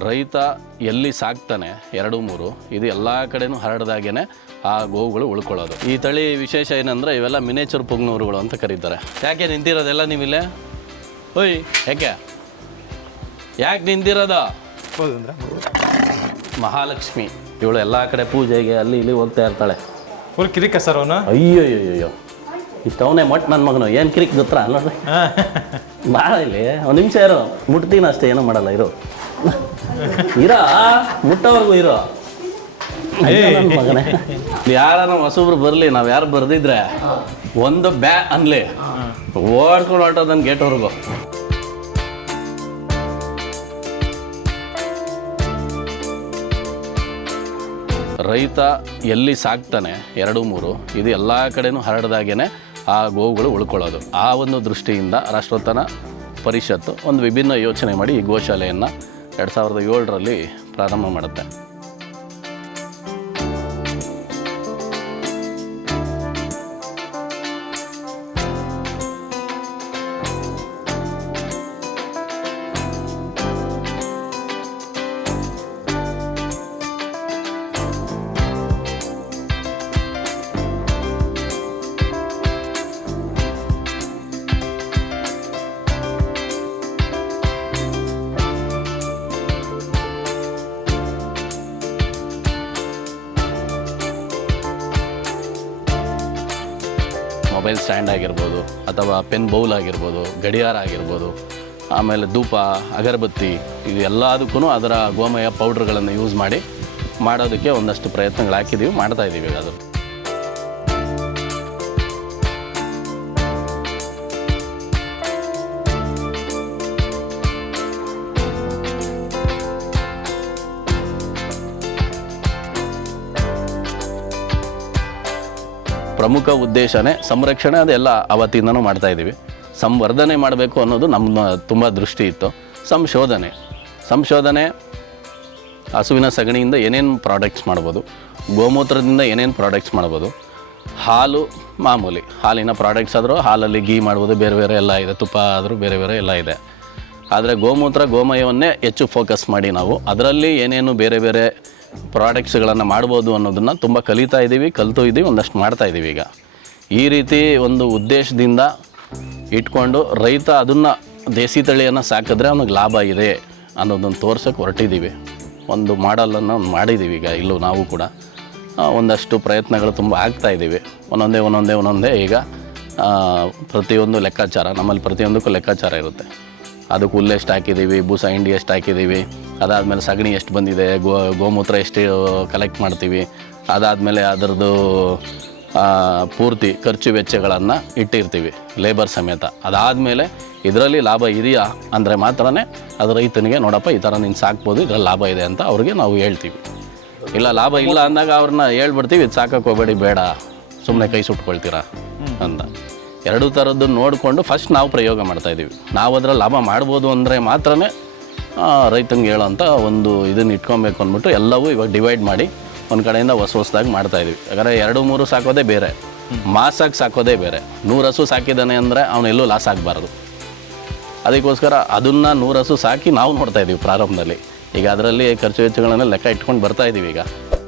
ರೈತ ಎಲ್ಲಿ ಸಾಕ್ತಾನೆ 2-3 ಇದು ಎಲ್ಲ ಕಡೆನೂ ಹರಡ್ದಾಗೇನೆ ಆ ಗೋವುಗಳು ಉಳ್ಕೊಳ್ಳೋದು. ಈ ತಳಿ ವಿಶೇಷ ಏನಂದರೆ ಇವೆಲ್ಲ ಮಿನೇಚರ್ ಪುಂಗ್ನೂರುಗಳು ಅಂತ ಕರೀತಾರೆ. ಯಾಕೆ ನಿಂತಿರೋದೆಲ್ಲ ನೀವಿಲ್ಲೇ? ಓಯ್ ಯಾಕೆ ನಿಂತಿರೋದ? ಮಹಾಲಕ್ಷ್ಮಿ ಇವಳು ಎಲ್ಲ ಕಡೆ ಪೂಜೆಗೆ ಅಲ್ಲಿ ಇಲ್ಲಿ ಹೋಗ್ತಾ ಇರ್ತಾಳೆ. ಫುಲ್ ಕಿರಿಕ ಸರ್ ಅವನು. ಅಯ್ಯೋ ಇಷ್ಟು ಅವನೇ ಮೊಟ್ಟ ನನ್ನ ಮಗನು ಏನು ಕಿರಿಕ್ ಗೊತ್ತಾ ನೋಡ್ರಿ. ಭಾಳ ಇಲ್ಲಿ ಒಂದು ನಿಮಿಷ ಇರೋ ಮುಟ್ತೀನಿ ಅಷ್ಟೇ, ಏನೂ ಮಾಡಲ್ಲ. ಇರೋ ಮುಟ್ಟೋವರೆಗೂ ಇರೋ ನನ್ನ ಮಗನೇ. ಯಾರ ಹೊಸಬ್ರು ಬರಲಿ, ನಾವು ಯಾರು ಬರ್ದಿದ್ರೆ ಒಂದು ಬ್ಯಾ ಅನ್ಲಿ ಓಡ್ಕೊಂಡು ಹೊರಟೋದನ್ನು ಗೇಟ್ವರೆಗೂ. ರೈತ ಎಲ್ಲಿ ಸಾಕ್ತಾನೆ 2-3 ಇದು ಎಲ್ಲ ಕಡೆನೂ ಹರಡ್ದಾಗೇನೆ ಆ ಗೋವುಗಳು ಉಳ್ಕೊಳ್ಳೋದು. ಆ ಒಂದು ದೃಷ್ಟಿಯಿಂದ ರಾಷ್ಟ್ರೋತ್ಥಾನ ಪರಿಷತ್ತು ಒಂದು ವಿಭಿನ್ನ ಯೋಚನೆ ಮಾಡಿ ಈ ಗೋಶಾಲೆಯನ್ನು 2007ರಲ್ಲಿ ಪ್ರಾರಂಭ ಮಾಡುತ್ತೆ. ಮೊಬೈಲ್ ಸ್ಟ್ಯಾಂಡ್ ಆಗಿರ್ಬೋದು, ಅಥವಾ ಪೆನ್ ಬೌಲ್ ಆಗಿರ್ಬೋದು, ಗಡಿಯಾರ ಆಗಿರ್ಬೋದು, ಆಮೇಲೆ ಧೂಪ, ಅಗರಬತ್ತಿ, ಇದು ಎಲ್ಲದಕ್ಕೂ ಅದರ ಗೋಮಯ ಪೌಡ್ರ್ಗಳನ್ನು ಯೂಸ್ ಮಾಡಿ ಮಾಡೋದಕ್ಕೆ ಒಂದಷ್ಟು ಪ್ರಯತ್ನಗಳು ಹಾಕಿದ್ದೀವಿ, ಮಾಡ್ತಾಯಿದ್ದೀವಿ. ಅದು ಪ್ರಮುಖ ಉದ್ದೇಶನೇ ಸಂರಕ್ಷಣೆ. ಅದೆಲ್ಲ ಅವತ್ತಿಂದನೂ ಮಾಡ್ತಾಯಿದ್ದೀವಿ. ಸಂವರ್ಧನೆ ಮಾಡಬೇಕು ಅನ್ನೋದು ನಮ್ಮ ತುಂಬ ದೃಷ್ಟಿ ಇತ್ತು. ಸಂಶೋಧನೆ ಹಸುವಿನ ಸಗಣಿಯಿಂದ ಏನೇನು ಪ್ರಾಡಕ್ಟ್ಸ್ ಮಾಡ್ಬೋದು, ಗೋಮೂತ್ರದಿಂದ ಏನೇನು ಪ್ರಾಡಕ್ಟ್ಸ್ ಮಾಡ್ಬೋದು, ಹಾಲು ಮಾಮೂಲಿ ಹಾಲಿನ ಪ್ರಾಡಕ್ಟ್ಸ್ ಆದರೂ ಹಾಲಲ್ಲಿ ಗೀ ಮಾಡ್ಬೋದು, ಬೇರೆ ಬೇರೆ ಎಲ್ಲ ಇದೆ, ತುಪ್ಪ ಆದರೂ ಬೇರೆ ಬೇರೆ ಎಲ್ಲ ಇದೆ. ಆದರೆ ಗೋಮೂತ್ರ ಗೋಮಯವನ್ನೇ ಹೆಚ್ಚು ಫೋಕಸ್ ಮಾಡಿ ನಾವು ಅದರಲ್ಲಿ ಏನೇನು ಬೇರೆ ಬೇರೆ ಪ್ರಾಡಕ್ಟ್ಸ್ಗಳನ್ನು ಮಾಡ್ಬೋದು ಅನ್ನೋದನ್ನು ತುಂಬ ಕಲಿತಾ ಇದ್ದೀವಿ, ಒಂದಷ್ಟು ಮಾಡ್ತಾಯಿದ್ದೀವಿ. ಈಗ ಈ ರೀತಿ ಒಂದು ಉದ್ದೇಶದಿಂದ ಇಟ್ಕೊಂಡು ರೈತ ಅದನ್ನು ದೇಸಿ ತಳಿಯನ್ನು ಸಾಕಿದ್ರೆ ಅವನಿಗೆ ಲಾಭ ಇದೆ ಅನ್ನೋದನ್ನು ತೋರ್ಸೋಕ್ಕೆ ಹೊರಟಿದ್ದೀವಿ. ಒಂದು ಮಾಡಲನ್ನು ಮಾಡಿದ್ದೀವಿ. ಈಗ ಇಲ್ಲೂ ನಾವು ಕೂಡ ಒಂದಷ್ಟು ಪ್ರಯತ್ನಗಳು ತುಂಬ ಆಗ್ತಾಯಿದ್ದೀವಿ. ಒಂದೊಂದೇ ಈಗ ಪ್ರತಿಯೊಂದು ಲೆಕ್ಕಾಚಾರ, ನಮ್ಮಲ್ಲಿ ಪ್ರತಿಯೊಂದಕ್ಕೂ ಲೆಕ್ಕಾಚಾರ ಇರುತ್ತೆ. ಅದಕ್ಕೆ ಹುಲ್ಲು ಎಷ್ಟು ಹಾಕಿದ್ದೀವಿ, ಬೂಸ ಹಿಂಡಿ ಎಷ್ಟು ಹಾಕಿದ್ದೀವಿ, ಅದಾದಮೇಲೆ ಸಗಣಿ ಎಷ್ಟು ಬಂದಿದೆ, ಗೋಮೂತ್ರ ಎಷ್ಟು ಕಲೆಕ್ಟ್ ಮಾಡ್ತೀವಿ, ಅದಾದಮೇಲೆ ಅದರದ್ದು ಪೂರ್ತಿ ಖರ್ಚು ವೆಚ್ಚಗಳನ್ನು ಇಟ್ಟಿರ್ತೀವಿ ಲೇಬರ್ ಸಮೇತ. ಅದಾದಮೇಲೆ ಇದರಲ್ಲಿ ಲಾಭ ಇದೆಯಾ ಅಂದರೆ ಮಾತ್ರನೇ ಅದು ರೈತನಿಗೆ ನೋಡಪ್ಪ ಈ ಥರ ನೀನು ಸಾಕ್ಬೋದು, ಇದರಲ್ಲಿ ಲಾಭ ಇದೆ ಅಂತ ಅವ್ರಿಗೆ ನಾವು ಹೇಳ್ತೀವಿ. ಇಲ್ಲ ಲಾಭ ಇಲ್ಲ ಅಂದಾಗ ಅವ್ರನ್ನ ಹೇಳ್ಬಿಡ್ತೀವಿ, ಇದು ಸಾಕಕ್ಕೆ ಹೋಗಬೇಡಿ, ಬೇಡ ಸುಮ್ಮನೆ ಕೈ ಸುಟ್ಕೊಳ್ತೀರಾ ಅಂತ. ಎರಡೂ ಥರದ್ದು ನೋಡಿಕೊಂಡು ಫಸ್ಟ್ ನಾವು ಪ್ರಯೋಗ ಮಾಡ್ತಾಯಿದ್ದೀವಿ. ನಾವು ಅದರಲ್ಲಿ ಲಾಭ ಮಾಡ್ಬೋದು ಅಂದರೆ ಮಾತ್ರನೇ ರೈತಂಗೆ ಹೇಳೋಂಥ ಒಂದು ಇದನ್ನು ಇಟ್ಕೊಬೇಕು ಅಂದ್ಬಿಟ್ಟು ಎಲ್ಲವೂ ಇವಾಗ ಡಿವೈಡ್ ಮಾಡಿ ಒಂದು ಕಡೆಯಿಂದ ಹೊಸದಾಗಿ ಮಾಡ್ತಾಯಿದ್ವಿ. ಯಾಕಂದರೆ 2-3 ಸಾಕೋದೇ ಬೇರೆ, ಮಾಸಾಗಿ ಸಾಕೋದೇ ಬೇರೆ. 100 ಹಸು ಸಾಕಿದ್ದಾನೆ ಅಂದರೆ ಅವನೆಲ್ಲೂ ಲಾಸ್ ಆಗಬಾರ್ದು. ಅದಕ್ಕೋಸ್ಕರ ಅದನ್ನು 100 ಹಸು ಸಾಕಿ ನಾವು ನೋಡ್ತಾಯಿದ್ದೀವಿ ಪ್ರಾರಂಭದಲ್ಲಿ. ಈಗ ಅದರಲ್ಲಿ ಖರ್ಚು ವೆಚ್ಚಗಳನ್ನ ಲೆಕ್ಕ ಇಟ್ಕೊಂಡು ಬರ್ತಾಯಿದ್ದೀವಿ. ಈಗ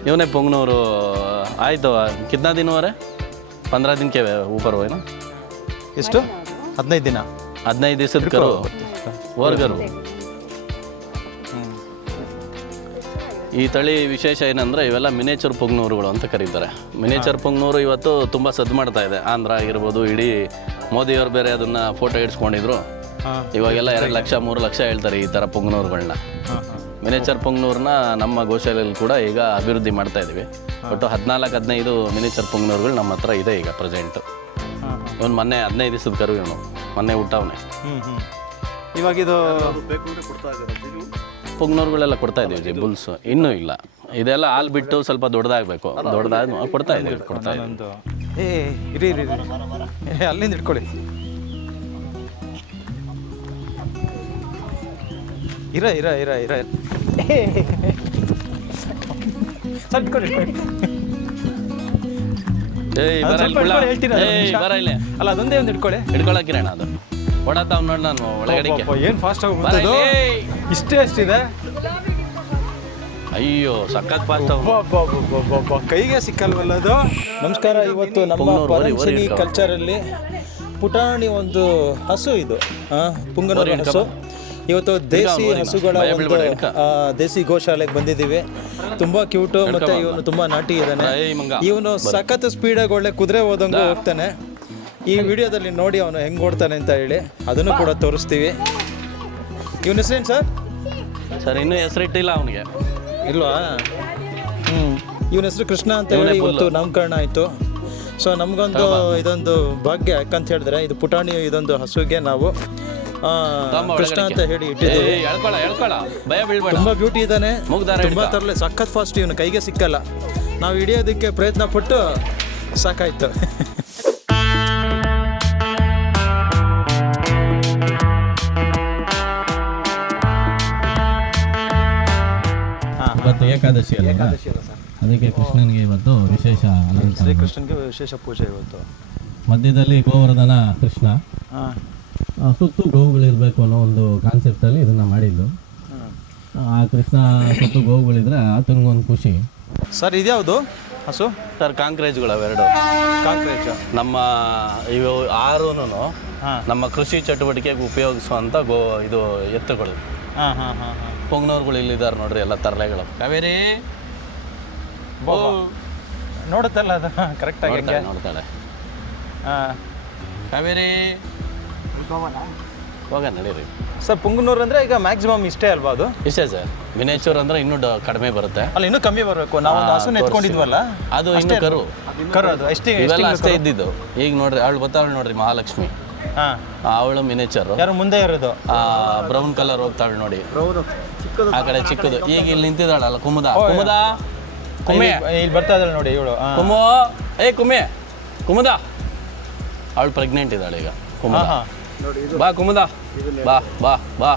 ಇವನೇ ಪುಂಗ್ನೂರು ಆಯಿತು. ಕಿತ್ನಾ ದಿನವರೆ 15 ದಿನಕ್ಕೆ ऊपर ಹೋಯ್ನಾ? ಎಷ್ಟು? 15 ದಿನ, 15 ದಿವಸದ ಕರು ಓರ್ಗರು. ಈ ತಳಿ ವಿಶೇಷ ಏನಂದರೆ ಇವೆಲ್ಲ ಮಿನೇಚರ್ ಪುಂಗ್ನೂರುಗಳು ಅಂತ ಕರೀತಾರೆ. ಮಿನೇಚರ್ ಪುಂಗ್ನೂರು ಇವತ್ತು ತುಂಬ ಸದ್ದು ಮಾಡ್ತಾ ಇದೆ. ಆಂಧ್ರ ಆಗಿರ್ಬೋದು, ಇಡೀ ಮೋದಿಯವರು ಬೇರೆ ಅದನ್ನು ಫೋಟೋ ಇಡ್ಸ್ಕೊಂಡಿದ್ರು. ಇವಾಗೆಲ್ಲ 2 ಲಕ್ಷ 3 ಲಕ್ಷ ಹೇಳ್ತಾರೆ ಈ ಥರ ಪುಂಗ್ನೂರುಗಳನ್ನ. ಮಿನೇಚರ್ ಪುಂಗ್ನೂರನ್ನ ನಮ್ಮ ಗೋಶಾಲೆಯಲ್ಲಿ ಕೂಡ ಈಗ ಅಭಿವೃದ್ಧಿ ಮಾಡ್ತಾ ಇದ್ದೀವಿ. ಒಟ್ಟು 14-15 ಮಿನೇಚರ್ ಪುಂಗ್ನೂರುಗಳು ನಮ್ಮ ಹತ್ರ ಇದೆ ಈಗ ಪ್ರೆಸೆಂಟು. ಇವನು ಮೊನ್ನೆ 15 ದಿವಸದ ಕರು, ಇವನು ಮೊನ್ನೆ ಊಟವನೇ. ಇವಾಗ ಇದು ಪುಂಗ್ನೂರುಗಳೆಲ್ಲ ಕೊಡ್ತಾ ಇದ್ದೀವಿ. ಬುಲ್ಸ್ ಇನ್ನೂ ಇಲ್ಲ, ಇದೆಲ್ಲ ಹಾಲು ಬಿಟ್ಟು ಸ್ವಲ್ಪ ದೊಡ್ಡದಾಗಬೇಕು. ದೊಡ್ಡದಾಗಿ ಕೊಡ್ತಾ ಇದ್ದೀವಿ. ಇರಿ ಅಲ್ಲಿಂದ ಇಟ್ಕೊಳ್ಳಿ. ಇರ ಅಲ್ಲ ಅದೊಂದೇ ಒಂದು ಇಟ್ಕೊಳ್ಳಿ. ಹಿಡ್ಕೊಳಕಿರಣ ಅದು ಓಡಾತಾವ್ ನೋಡಿ. ನಾನು ಒಳಗಡೆ ಏನು ಫಾಸ್ಟ್ ಆಗಿ ಇಷ್ಟೇ ಎಷ್ಟಿದೆ. ಅಯ್ಯೋ ಸಖತ್ ಫಾಸ್ಟ್ ಕೈಗೆ ಸಿಕ್ಕಲ್ವಲ್ಲ ಅದು. ನಮಸ್ಕಾರ. ಇವತ್ತು ನಮ್ಮ ಪರಂಶಿನಿ ಕಲ್ಚರಲ್ಲಿ ಪುಟಾಣಿ ಒಂದು ಹಸು ಇದು, ಪುಂಗನೂರು ಹಸು. ಇವತ್ತು ದೇಸಿ ಹಸುಗಳ ಒಂದು ದೇಸಿ ಗೋಶಾಲೆಗೆ ಬಂದಿದ್ದೀವಿ. ತುಂಬ ಕ್ಯೂಟು ಮತ್ತು ಇವನು ತುಂಬ ನಾಟಿ ಇದ್ದಾನೆ. ಇವನು ಸಖತ್ ಸ್ಪೀಡಾಗಿ ಒಳ್ಳೆ ಕುದುರೆ ಹೋದಂಗೆ ಹೋಗ್ತಾನೆ. ಈ ವಿಡಿಯೋದಲ್ಲಿ ನೋಡಿ ಅವನು ಹೆಂಗೆ ಓಡ್ತಾನೆ ಅಂತ ಹೇಳಿ ಅದನ್ನು ಕೂಡ ತೋರಿಸ್ತೀವಿ. ಇವನ ಹೆಸರೇನು ಸರ್? ಸರ್ ಇನ್ನೂ ಹೆಸರಿಟ್ಟಿಲ್ಲ ಅವನಿಗೆ. ಇಲ್ವಾ? ಇವನ ಹೆಸರು ಕೃಷ್ಣ ಅಂತ ಹೇಳಿ ಇವತ್ತು ನಾಮಕರಣ ಆಯಿತು. ಸೊ ನಮಗೊಂದು ಇದೊಂದು ಭಾಗ್ಯ. ಯಾಕಂತ ಹೇಳಿದ್ರೆ ಇದು ಪುಟಾಣಿ ಇದೊಂದು ಹಸುಗೆ ನಾವು ಕೃಷ್ಣ ಅಂತ ಹೇಳಿ ಇಟ್ಟಿದ್ದೀವಿ. ತುಂಬ ಬ್ಯೂಟಿ ಇದ್ದಾನೆ, ತುಂಬ ತರಲೆ, ಸಖತ್ ಫಾಸ್ಟ್. ಇವನು ಕೈಗೆ ಸಿಕ್ಕಲ್ಲ. ನಾವು ಹಿಡಿಯೋದಕ್ಕೆ ಪ್ರಯತ್ನ ಪಟ್ಟು ಸಾಕಾಯ್ತು. ಇವತ್ತು ಏಕಾದಶಿ ಅಲ್ಲ, ಅದಕ್ಕೆ ಕೃಷ್ಣನಿಗೆ ಇವತ್ತು ವಿಶೇಷ ಅಲಂಕಾರ. ಶ್ರೀಕೃಷ್ಣನಿಗೆ ವಿಶೇಷ ಪೂಜೆ ಇವತ್ತು. ಮಧ್ಯದಲ್ಲಿ ಗೋವರ್ಧನ ಕೃಷ್ಣ, ಸುತ್ತು ಗೋವುಗಳಿರಬೇಕು ಅನ್ನೋ ಒಂದು ಕಾನ್ಸೆಪ್ಟಲ್ಲಿ ಇದನ್ನು ಮಾಡಿದ್ದು. ಆ ಕೃಷ್ಣ ಸುತ್ತು ಗೋವುಗಳಿದ್ರೆ ಆತನಿಗೊಂದು ಖುಷಿ. ಸರ್ ಇದ್ಯಾವುದು ಹಸು? ಸರ್ ಕಾಂಕ್ರೇಜ್ಗಳು ಅವೆರಡು. ಕಾಂಕ್ರೇಜ್ ನಮ್ಮ ಇವು ಆರೂ ನಮ್ಮ ಕೃಷಿ ಚಟುವಟಿಕೆಗೆ ಉಪಯೋಗಿಸುವಂಥ ಇದು ಎತ್ತುಗಳು. ಪೊಂಗ್ನವ್ರುಗಳು ಇಲ್ಲಿದ್ದಾರೆ ನೋಡ್ರಿ, ಎಲ್ಲ ತರಲೆಗಳು. ಕಾವೇರಿ ನೋಡುತ್ತಲ್ಲ ಅದು ಕರೆಕ್ಟಾಗಿ ನೋಡ್ತಾಳೆ. ಕಾವೇರಿ ಹೋಗ ನಡೀರಿ. ಸರ್ ಪುಂಗನೂರು ಅಂದರೆ ಈಗ ಮ್ಯಾಕ್ಸಿಮಮ್ ಇಷ್ಟೇ ಅಲ್ವಾ? ಅದು ಇಷ್ಟೇ ಸರ್. ಮಿನೇಚೂರ್ ಅಂದರೆ ಇನ್ನೂ ಕಡಿಮೆ ಬರುತ್ತೆ. ಅಲ್ಲ ಇನ್ನೂ ಕಮ್ಮಿ ಬರಬೇಕು. ನಾವು ಒಂದು ಹಸುನ ಎತ್ಕೊಂಡಿದ್ವಲ್ಲ, ಅದು ಇನ್ನೂ ಕರು ಅದು ಅಷ್ಟೇ. ಇವೆಲ್ಲ ಅಷ್ಟೇ ಇದ್ದಿದ್ದು. ಈಗ ನೋಡ್ರಿ ಅವಳು ಬರ್ತಾವಳು ನೋಡ್ರಿ, ಮಹಾಲಕ್ಷ್ಮಿ. ಅವಳು ಮಿನೇಚರ್. ಯಾರು ಮುಂದೆ ಇರೋದು ಬ್ರೌನ್ ಕಲರ್ ಹೋಗ್ತಾಳೆ ನೋಡಿ, ಆ ಕಡೆ ಚಿಕ್ಕದು. ಈಗ ಇಲ್ಲಿ ನಿಂತಿದ್ದಾಳಲ್ಲ ಕುಮುದ. ಕುಮ್ಮೆ ಇಲ್ಲಿ ಬರ್ತಾ ಇದ್ದಾಳೆ ನೋಡಿ ಇವಳು. ಕುಮು ಕುಮ್ಮೆ ಕುಮುದ. ಅವಳು ಪ್ರೆಗ್ನೆಂಟ್ ಇದ್ದಾಳೆ ಈಗ. ಕುಮುದ ಬಾ, ಕುಮುದ ಬಾ ಬಾ ಬಾ,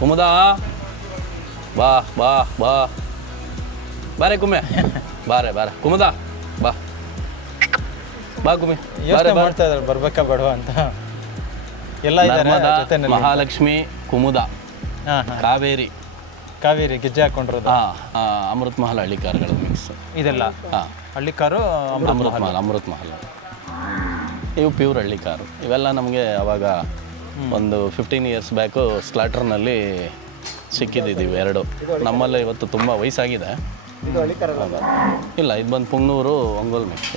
ಕುಮುದ ಬಾ ಬಾ ಬಾ, ಬಾರೆ ಕುಮ್ಮೆ, ಬಾರೆ ಬಾರೆ ಕುಮುದ ಬಾ ಬಾ ಕುಮ್ಮೆ. ಮಾಡ್ತಾ ಇದ್ದಾರೆ ಬರ್ಬೇಕಾ ಬೇಡವಾ ಅಂತ. ಎಲ್ಲ ಇದ್ದಾರೆ. ಮಹಾಲಕ್ಷ್ಮಿ, ಕುಮುದ, ಕಾವೇರಿ. ಕಾವೇರಿ ಗೆಜ್ಜೆ ಹಾಕೊಂಡಿರೋದು. ಅಮೃತ್ ಮಹಲ್ ಹಳ್ಳಿ ಕಾರುಗಳು ಮಿಕ್ಸ್ ಇದೆಲ್ಲ. ಹಳ್ಳಿ ಕಾರು ಅಮೃತ್ ಮಹಲ್ ಇವು ಪ್ಯೂರ್ ಹಳ್ಳಿ ಕಾರು. ಇವೆಲ್ಲ ನಮಗೆ ಅವಾಗ ಒಂದು 15 ಇಯರ್ಸ್ ಬ್ಯಾಕು ಸ್ಲಾಟರ್ನಲ್ಲಿ ಸಿಕ್ಕಿದ್ದೀವಿ ಎರಡು. ನಮ್ಮಲ್ಲೇ ಇವತ್ತು ತುಂಬ ವಯಸ್ಸಾಗಿದೆ. ಇಲ್ಲ, ಇದು ಬಂದು ಪುಂಗ್ನೂರು ಒಂಗೋಲ್ ಮಿಕ್ಸ್.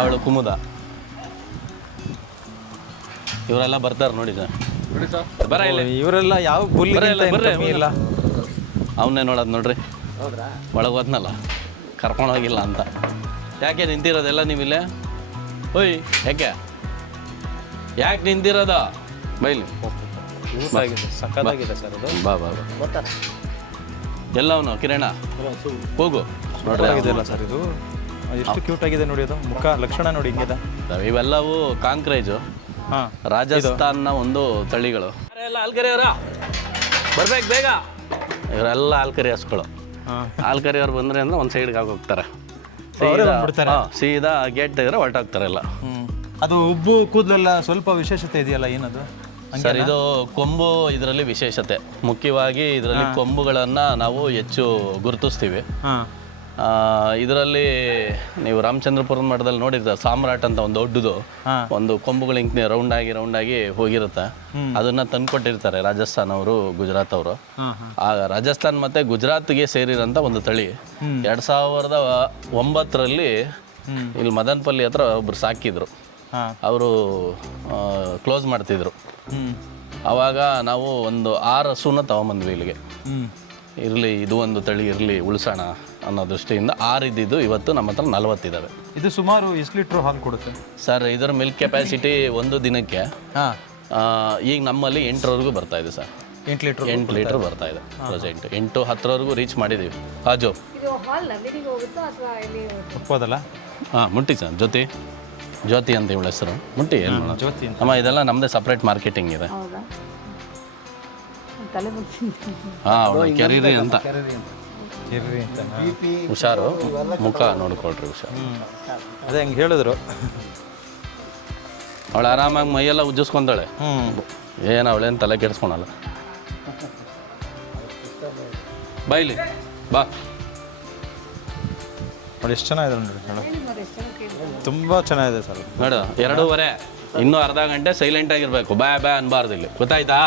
ಅವಳು ಕುಮುದ. ಇವರೆಲ್ಲ ಬರ್ತಾರೆ ನೋಡಿ ಸರ್. ಬರ ಇಲ್ಲ, ಇವರೆಲ್ಲ ಯಾವ ಇಲ್ಲ. ಅವನ್ನೇ ನೋಡೋದು ನೋಡ್ರಿ, ಒಳಗೆ ಹೋದ್ನಲ್ಲ, ಕರ್ಕೊಂಡೋಗಿಲ್ಲ ಅಂತ. ಯಾಕೆ ನಿಂತಿರೋದೆಲ್ಲ ನೀವಿಲ್ಲೇ? ಓಯ್ ಯಾಕೆ ಯಾಕೆ ನಿಂತಿರೋದ? ಬೈಲಿ ಸಕ್ಕತ್ತಾಗಿದೆ ಸರ್ ಅದು. ಬಾ ಬಾ ಬಾ. ಎಲ್ಲವನು ಕಿರಣ ಹೋಗು ನೋಡ್ರಿ ಸರ್. ಇದು ಎಷ್ಟು ಕ್ಯೂಟ್ ಆಗಿದೆ ನೋಡಿ, ಅದು ಮುಖ ಲಕ್ಷಣ ನೋಡಿ ಹಿಂಗಿದೆ. ಇವೆಲ್ಲವೂ ಕಾಂಕ್ರೇಜು, ರಾಜಸ್ಥಾನ್ನ ಒಂದು ತಳಿಗಳು. ಆಲ್ಕರಿಯವರ ಬರ್ಬೇಕು ಬೇಗ. ಇವರೆಲ್ಲ ಆಲ್ಕರಿ ಹಸುಗಳು. ಆಲ್ಕರಿಯವ್ರು ಬಂದ್ರೆ ಅಂದ್ರೆ ಒಂದು ಸೈಡ್ಗೆ ಹೋಗ್ತಾರೆ, ಸೀದಾ ಗೇಟ್ ತೆಗೆದ್ರೆ ಹೊರಟಾಗ್ತಾರೆ ಎಲ್ಲ. ಅದು ಉಬ್ಬು ಕೂದಲೆಲ್ಲ ಸ್ವಲ್ಪ ವಿಶೇಷತೆ ಇದೆಯಲ್ಲ, ಏನದು ಸರ್? ಇದು ಕೊಂಬು ಇದರಲ್ಲಿ ವಿಶೇಷತೆ. ಮುಖ್ಯವಾಗಿ ಇದರಲ್ಲಿ ಕೊಂಬುಗಳನ್ನು ನಾವು ಹೆಚ್ಚು ಗುರುತಿಸ್ತೀವಿ. ಇದರಲ್ಲಿ ನೀವು ರಾಮಚಂದ್ರಪುರದ ಮಠದಲ್ಲಿ ನೋಡಿರ್ತಾರೆ, ಸಾಮ್ರಾಟ್ ಅಂತ ಒಂದು ದೊಡ್ಡದು ಒಂದು ಕೊಂಬುಗಳು ಹಿಂಗೆ ರೌಂಡ್ ಆಗಿ ಹೋಗಿರುತ್ತೆ. ಅದನ್ನ ತಂದ್ಕೊಟ್ಟಿರ್ತಾರೆ ರಾಜಸ್ಥಾನ್ ಅವರು, ಗುಜರಾತ್ ಅವರು. ಆ ರಾಜಸ್ಥಾನ್ ಮತ್ತೆ ಗುಜರಾತ್ಗೆ ಸೇರಿರೋಂಥ ಒಂದು ತಳಿ. 2009ರಲ್ಲಿ ಇಲ್ಲಿ ಮದನ್ಪಲ್ಲಿ ಹತ್ರ ಒಬ್ರು ಸಾಕಿದ್ರು. ಅವರು ಕ್ಲೋಸ್ ಮಾಡ್ತಿದ್ರು. ಆವಾಗ ನಾವು ಒಂದು 6 ಹಸುನ ತಗೊಂಬಂದ್ವಿ ಇಲ್ಲಿಗೆ. ಇರಲಿ, ಇದು ಒಂದು ತಳಿ ಇರಲಿ, ಉಳಿಸೋಣ ಅನ್ನೋ ದೃಷ್ಟಿಯಿಂದ 6 ಇದ್ದಿದ್ದು ಇವತ್ತು ನಮ್ಮ ಹತ್ರ 40 ಇದ್ದಾವೆ. ಇದು ಸುಮಾರು ಎಷ್ಟು ಲೀಟ್ರ್ ಹಾಲು ಕೊಡುತ್ತೆ ಸರ್? ಇದರ ಮಿಲ್ಕ್ ಕೆಪಾಸಿಟಿ ಒಂದು ದಿನಕ್ಕೆ ಈಗ ನಮ್ಮಲ್ಲಿ 8ರವರೆಗೂ ಬರ್ತಾ ಇದೆ ಸರ್. 8 ಲೀಟ್ರ್ ಬರ್ತಾ ಇದೆ ಪ್ರೆಸೆಂಟ್. 8-10ರವರೆಗೂ ರೀಚ್ ಮಾಡಿದ್ದೀವಿ. ಹಾಜು ಒಪ್ಪೋದಲ್ಲ? ಮುಟ್ಟಿ ಸರ್. ಜ್ಯೋತಿ ಅಂತ ಇವಳ ಹೆಸರು. ಮುಟ್ಟಿ ಏನು ಜ್ಯೋತಿ ಅಮ್ಮ, ಇದೆಲ್ಲ ನಮ್ಮದೇ ಸಪ್ರೇಟ್ ಮಾರ್ಕೆಟಿಂಗ್ ಇದೆ. ಕೆರೀರಿ ಅಂತ. ಹುಷಾರು, ಮುಖ ನೋಡ್ಕೊಳ್ರಿ, ಹುಷಾರು. ಅದೇ ಹಂಗೆ ಹೇಳಿದ್ರು. ಅವಳು ಆರಾಮಾಗಿ ಮೈಯೆಲ್ಲ ಉಜ್ಜಿಸ್ಕೊಂತಾಳೆ. ಏನು ಅವಳೇನು ತಲೆ ಕೆಡಿಸ್ಕೊಳಲ್ಲ. ಬಾಯ್ಲಿ ಬಾ. ನೋಡಿ ಎಷ್ಟು ಚೆನ್ನಾಗಿದೆ ನೋಡಿ, ತುಂಬ ಚೆನ್ನಾಗಿದೆ ಸರ್. ನೋಡು 2:15, ಇನ್ನೂ ಅರ್ಧ ಗಂಟೆ ಸೈಲೆಂಟ್ ಆಗಿರ್ಬೇಕು, ಬಾ ಬಾ ಅನ್ಬಾರ್ದು ಇಲ್ಲಿ, ಗೊತ್ತಾಯ್ತಾ?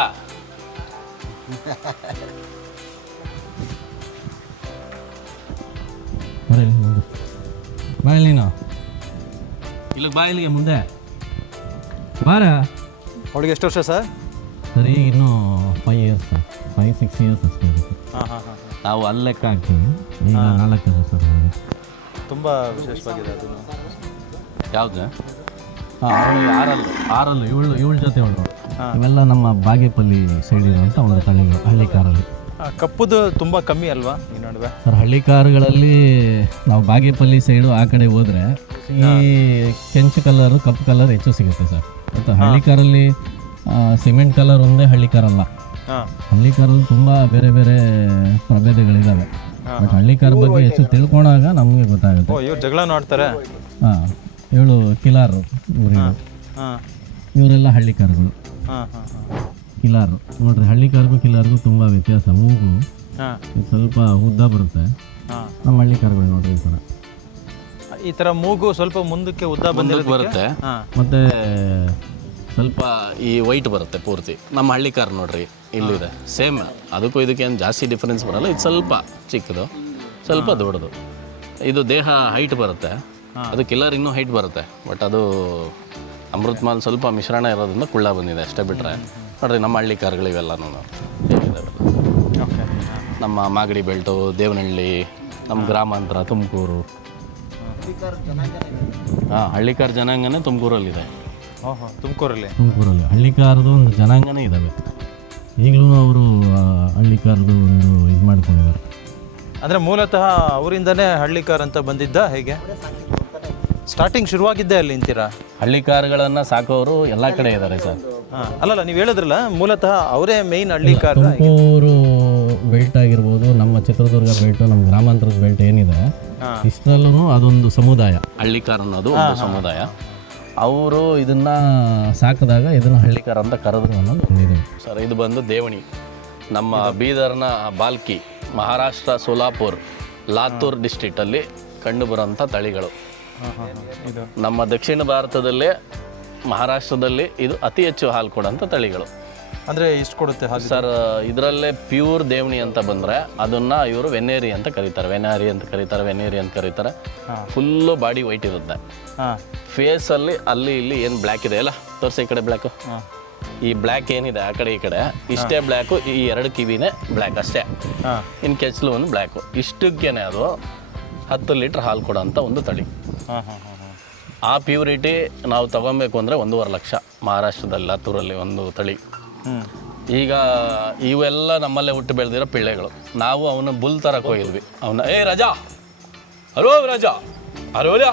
ಬಾಯ್ ನೀನು ಇಲ್ಲಿಗೆ ಬಾ, ಇಲ್ಲಿಗೆ ಮುಂದೆ ಬಾರ. ಅವಳಿಗೆ ಎಷ್ಟು ವರ್ಷ ಸರ್? ಸರಿ ಇನ್ನೂ 5 ಇಯರ್ಸ್, 5-6 ಇಯರ್ಸ್ ಅಷ್ಟೇ. ಹಾಂ ಹಾಂ ಹಾಂ. ನಾವು ಅಲ್ಲಿ ಲೆಕ್ಕ ಹಾಕ್ತೀವಿ, ಈಗ 4 ಸರ್. ತುಂಬ ವಿಶೇಷವಾಗಿದೆ ಅದನ್ನು. ಯಾವುದು? ಹಾಂ, 6 ಇವಳ ಜೊತೆ ಉಂಟು. ಇವೆಲ್ಲ ನಮ್ಮ ಬಾಗೇಪಲ್ಲಿ ಸೈಡ್ ಇರುವಂಥ ಒಂದು ತಳಿಗಳು ಹಳ್ಳಿ ಕಾರಲ್ಲಿ. ಕಪ್ಪುದು ತುಂಬ ಕಮ್ಮಿ ಅಲ್ವಾ ಈ ನಡುವೆ ಸರ್? ಹಳ್ಳಿ ಕಾರುಗಳಲ್ಲಿ ನಾವು ಬಾಗೇಪಲ್ಲಿ ಸೈಡು ಆ ಕಡೆ ಹೋದರೆ ಈ ಕೆಂಚು ಕಲರು ಕಪ್ಪು ಕಲರ್ ಹೆಚ್ಚು ಸಿಗುತ್ತೆ ಸರ್. ಮತ್ತು ಹಳ್ಳಿ ಕಾರಲ್ಲಿ ಸಿಮೆಂಟ್ ಕಲರ್ ಒಂದೇ ಹಳ್ಳಿ ಕಾರಲ್ಲ. ಹಳ್ಳಿ ಕಾರಲ್ಲಿ ತುಂಬ ಬೇರೆ ಬೇರೆ ಪ್ರಭೇದಗಳಿದ್ದಾವೆ. ಬಟ್ ಹಳ್ಳಿ ಕಾರ್ ಬಗ್ಗೆ ಹೆಚ್ಚು ತಿಳ್ಕೊಂಡಾಗ ನಮಗೆ ಗೊತ್ತಾಗುತ್ತೆ. ಇವ್ರು ಜಗಳ ನೋಡ್ತಾರೆ. ಹಾಂ, ಇವಳು ಕಿಲಾರು, ಇವರೆಲ್ಲ ಹಳ್ಳಿ ಕಾರುಗಳು. ಕಿಲಾರು ನೋಡ್ರಿ, ಹಳ್ಳಿ ಕಾರ್ಗೂ ಕಿಲಾರ್ಗೂ ತುಂಬ ವ್ಯತ್ಯಾಸ. ಮೂಗು ಸ್ವಲ್ಪ ಉದ್ದ ಬರುತ್ತೆ. ನಮ್ಮ ಹಳ್ಳಿ ಕಾರುಗಳು ನೋಡ್ರಿ ಈ ಥರ, ಈ ಥರ ಮೂಗು ಸ್ವಲ್ಪ ಮುಂದಕ್ಕೆ ಉದ್ದ ಬರುತ್ತೆ. ಮತ್ತೆ ಸ್ವಲ್ಪ ಈ ವೈಟ್ ಬರುತ್ತೆ ಪೂರ್ತಿ. ನಮ್ಮ ಹಳ್ಳಿ ಕಾರ್ ನೋಡ್ರಿ ಇಲ್ಲಿದೆ, ಸೇಮ್. ಅದಕ್ಕೂ ಇದಕ್ಕೆ ಏನು ಜಾಸ್ತಿ ಡಿಫ್ರೆನ್ಸ್ ಬರಲ್ಲ. ಇದು ಸ್ವಲ್ಪ ಚಿಕ್ಕದು, ಸ್ವಲ್ಪ ದೊಡ್ಡದು. ಇದು ದೇಹ ಹೈಟ್ ಬರುತ್ತೆ, ಅದು ಕಿಲ್ಲರ್ ಇನ್ನೂ ಹೈಟ್ ಬರುತ್ತೆ. ಬಟ್ ಅದು ಅಮೃತ್ ಮಾಲ್ ಸ್ವಲ್ಪ ಮಿಶ್ರಣ ಇರೋದ್ರಿಂದ ಕುಳ್ಳ ಬಂದಿದೆ ಅಷ್ಟೇ. ಬಿಟ್ಟರೆ ನೋಡ್ರಿ ನಮ್ಮ ಹಳ್ಳಿ ಕಾರ್ಗಳಿವೆಲ್ಲನೂ ಹೇಗಿದ್ದಾವೆ. ನಮ್ಮ ಮಾಗಡಿ ಬೆಲ್ಟು, ದೇವನಹಳ್ಳಿ, ನಮ್ಮ ಗ್ರಾಮಾಂತರ ತುಮಕೂರು. ಹಾಂ, ಹಳ್ಳಿ ಕಾರ್ ಜನಾಂಗನೇ ತುಮಕೂರಲ್ಲಿದೆ. ತುಮಕೂರಲ್ಲಿ ಹಳ್ಳಿ ಕಾರ್ದು ಒಂದು ಜನಾಂಗನೇ ಇದ್ದಾವೆ. ಈಗಲೂ ಅವರು ಹಳ್ಳಿ ಕಾರ್ದು ಒಂದು ಇದು ಮಾಡ್ಕೊಂಡಿದ್ದಾರೆ. ಅಂದರೆ ಮೂಲತಃ ಅವರಿಂದನೇ ಹಳ್ಳಿ ಕಾರ್ ಅಂತ ಬಂದಿದ್ದ, ಹೇಗೆ ಸ್ಟಾರ್ಟಿಂಗ್ ಶುರುವಾಗಿದ್ದೆ ಅಲ್ಲಿ ಅಂತೀರಾ? ಹಳ್ಳಿ ಕಾರುಗಳನ್ನು ಸಾಕೋರು ಎಲ್ಲ ಕಡೆ ಇದ್ದಾರೆ ಸರ್. ಅಲ್ಲಲ್ಲ, ನೀವು ಹೇಳಿದ್ರಲ್ಲ ಮೂಲತಃ ಅವರೇ ಮೇಯ್ನ್ ಹಳ್ಳಿ ಕಾರ್. ತುಮಕೂರು ಬೆಲ್ಟ್ ಆಗಿರ್ಬೋದು, ನಮ್ಮ ಚಿತ್ರದುರ್ಗ ಬೆಲ್ಟು, ನಮ್ಮ ಗ್ರಾಮಾಂತರದ ಬೆಲ್ಟ್ ಏನಿದೆ, ಇಷ್ಟರಲ್ಲೂ ಅದೊಂದು ಸಮುದಾಯ. ಹಳ್ಳಿ ಕಾರ್ ಅನ್ನೋದು ಒಂದು ಸಮುದಾಯ. ಅವರು ಇದನ್ನು ಸಾಕಿದಾಗ ಇದನ್ನು ಹಳ್ಳಿ ಕಾರ್ ಅಂತ ಕರೆದ್ರು ಅನ್ನೋದು ಇದೆ ಸರ್. ಇದು ಬಂದು ದೇವಣಿ, ನಮ್ಮ ಬೀದರ್ನ ಬಾಲ್ಕಿ, ಮಹಾರಾಷ್ಟ್ರ ಸೋಲಾಪುರ್, ಲಾತೂರ್ ಡಿಸ್ಟ್ರಿಕ್ಟಲ್ಲಿ ಕಂಡುಬರುವಂಥ ತಳಿಗಳು. ನಮ್ಮ ದಕ್ಷಿಣ ಭಾರತದಲ್ಲೇ ಮಹಾರಾಷ್ಟ್ರದಲ್ಲಿ ಇದು ಅತಿ ಹೆಚ್ಚು ಹಾಲು ಕೊಡೋಂಥ ತಳಿಗಳು. ಅಂದರೆ ಇಷ್ಟು ಕೊಡುತ್ತೆ ಹಾಲು ಸರ್? ಇದರಲ್ಲೇ ಪ್ಯೂರ್ ದೇವಣಿ ಅಂತ ಬಂದರೆ ಅದನ್ನು ಇವರು ವೆನೇರಿ ಅಂತ ಕರೀತಾರೆ. ವೆನೇರಿ ಅಂತ ಕರೀತಾರೆ. ಫುಲ್ಲು ಬಾಡಿ ವೈಟ್ ಇರುತ್ತೆ. ಫೇಸಲ್ಲಿ ಅಲ್ಲಿ ಇಲ್ಲಿ ಏನು ಬ್ಲ್ಯಾಕ್ ಇದೆ ಅಲ್ಲ, ತೋರಿಸಿ ಈ ಕಡೆ ಬ್ಲ್ಯಾಕು. ಈ ಬ್ಲ್ಯಾಕ್ ಏನಿದೆ ಆ ಕಡೆ ಈ ಕಡೆ ಇಷ್ಟೇ ಬ್ಲ್ಯಾಕು. ಈ 2 ಕಿವಿನೇ ಬ್ಲ್ಯಾಕ್ ಅಷ್ಟೇ. ಇನ್ನು ಕೆಚ್ಚಲು ಒಂದು ಬ್ಲ್ಯಾಕು. ಇಷ್ಟಕ್ಕೇನೆ ಅದು 10 ಲೀಟ್ರ್ ಹಾಲು ಕೊಡೋಂಥ ಒಂದು ತಳಿ. ಆ ಪ್ಯೂರಿಟಿ ನಾವು ತಗೊಬೇಕು ಅಂದರೆ 1.5 ಲಕ್ಷ ಮಹಾರಾಷ್ಟ್ರದಲ್ಲಿ ಲಾತೂರಲ್ಲಿ ಒಂದು ತಳಿ. ಈಗ ಇವೆಲ್ಲ ನಮ್ಮಲ್ಲೇ ಹುಟ್ಟು ಬೆಳೆದಿರೋ ಪಿಳ್ಳೆಗಳು. ನಾವು ಅವನ ಬುಲ್ ತರಕ್ಕೆ ಹೋಗಿದ್ವಿ. ಅವನ ರಾಜಾ, ಅರೋ ರಾಜಾ, ಅರೋಲ್ಯ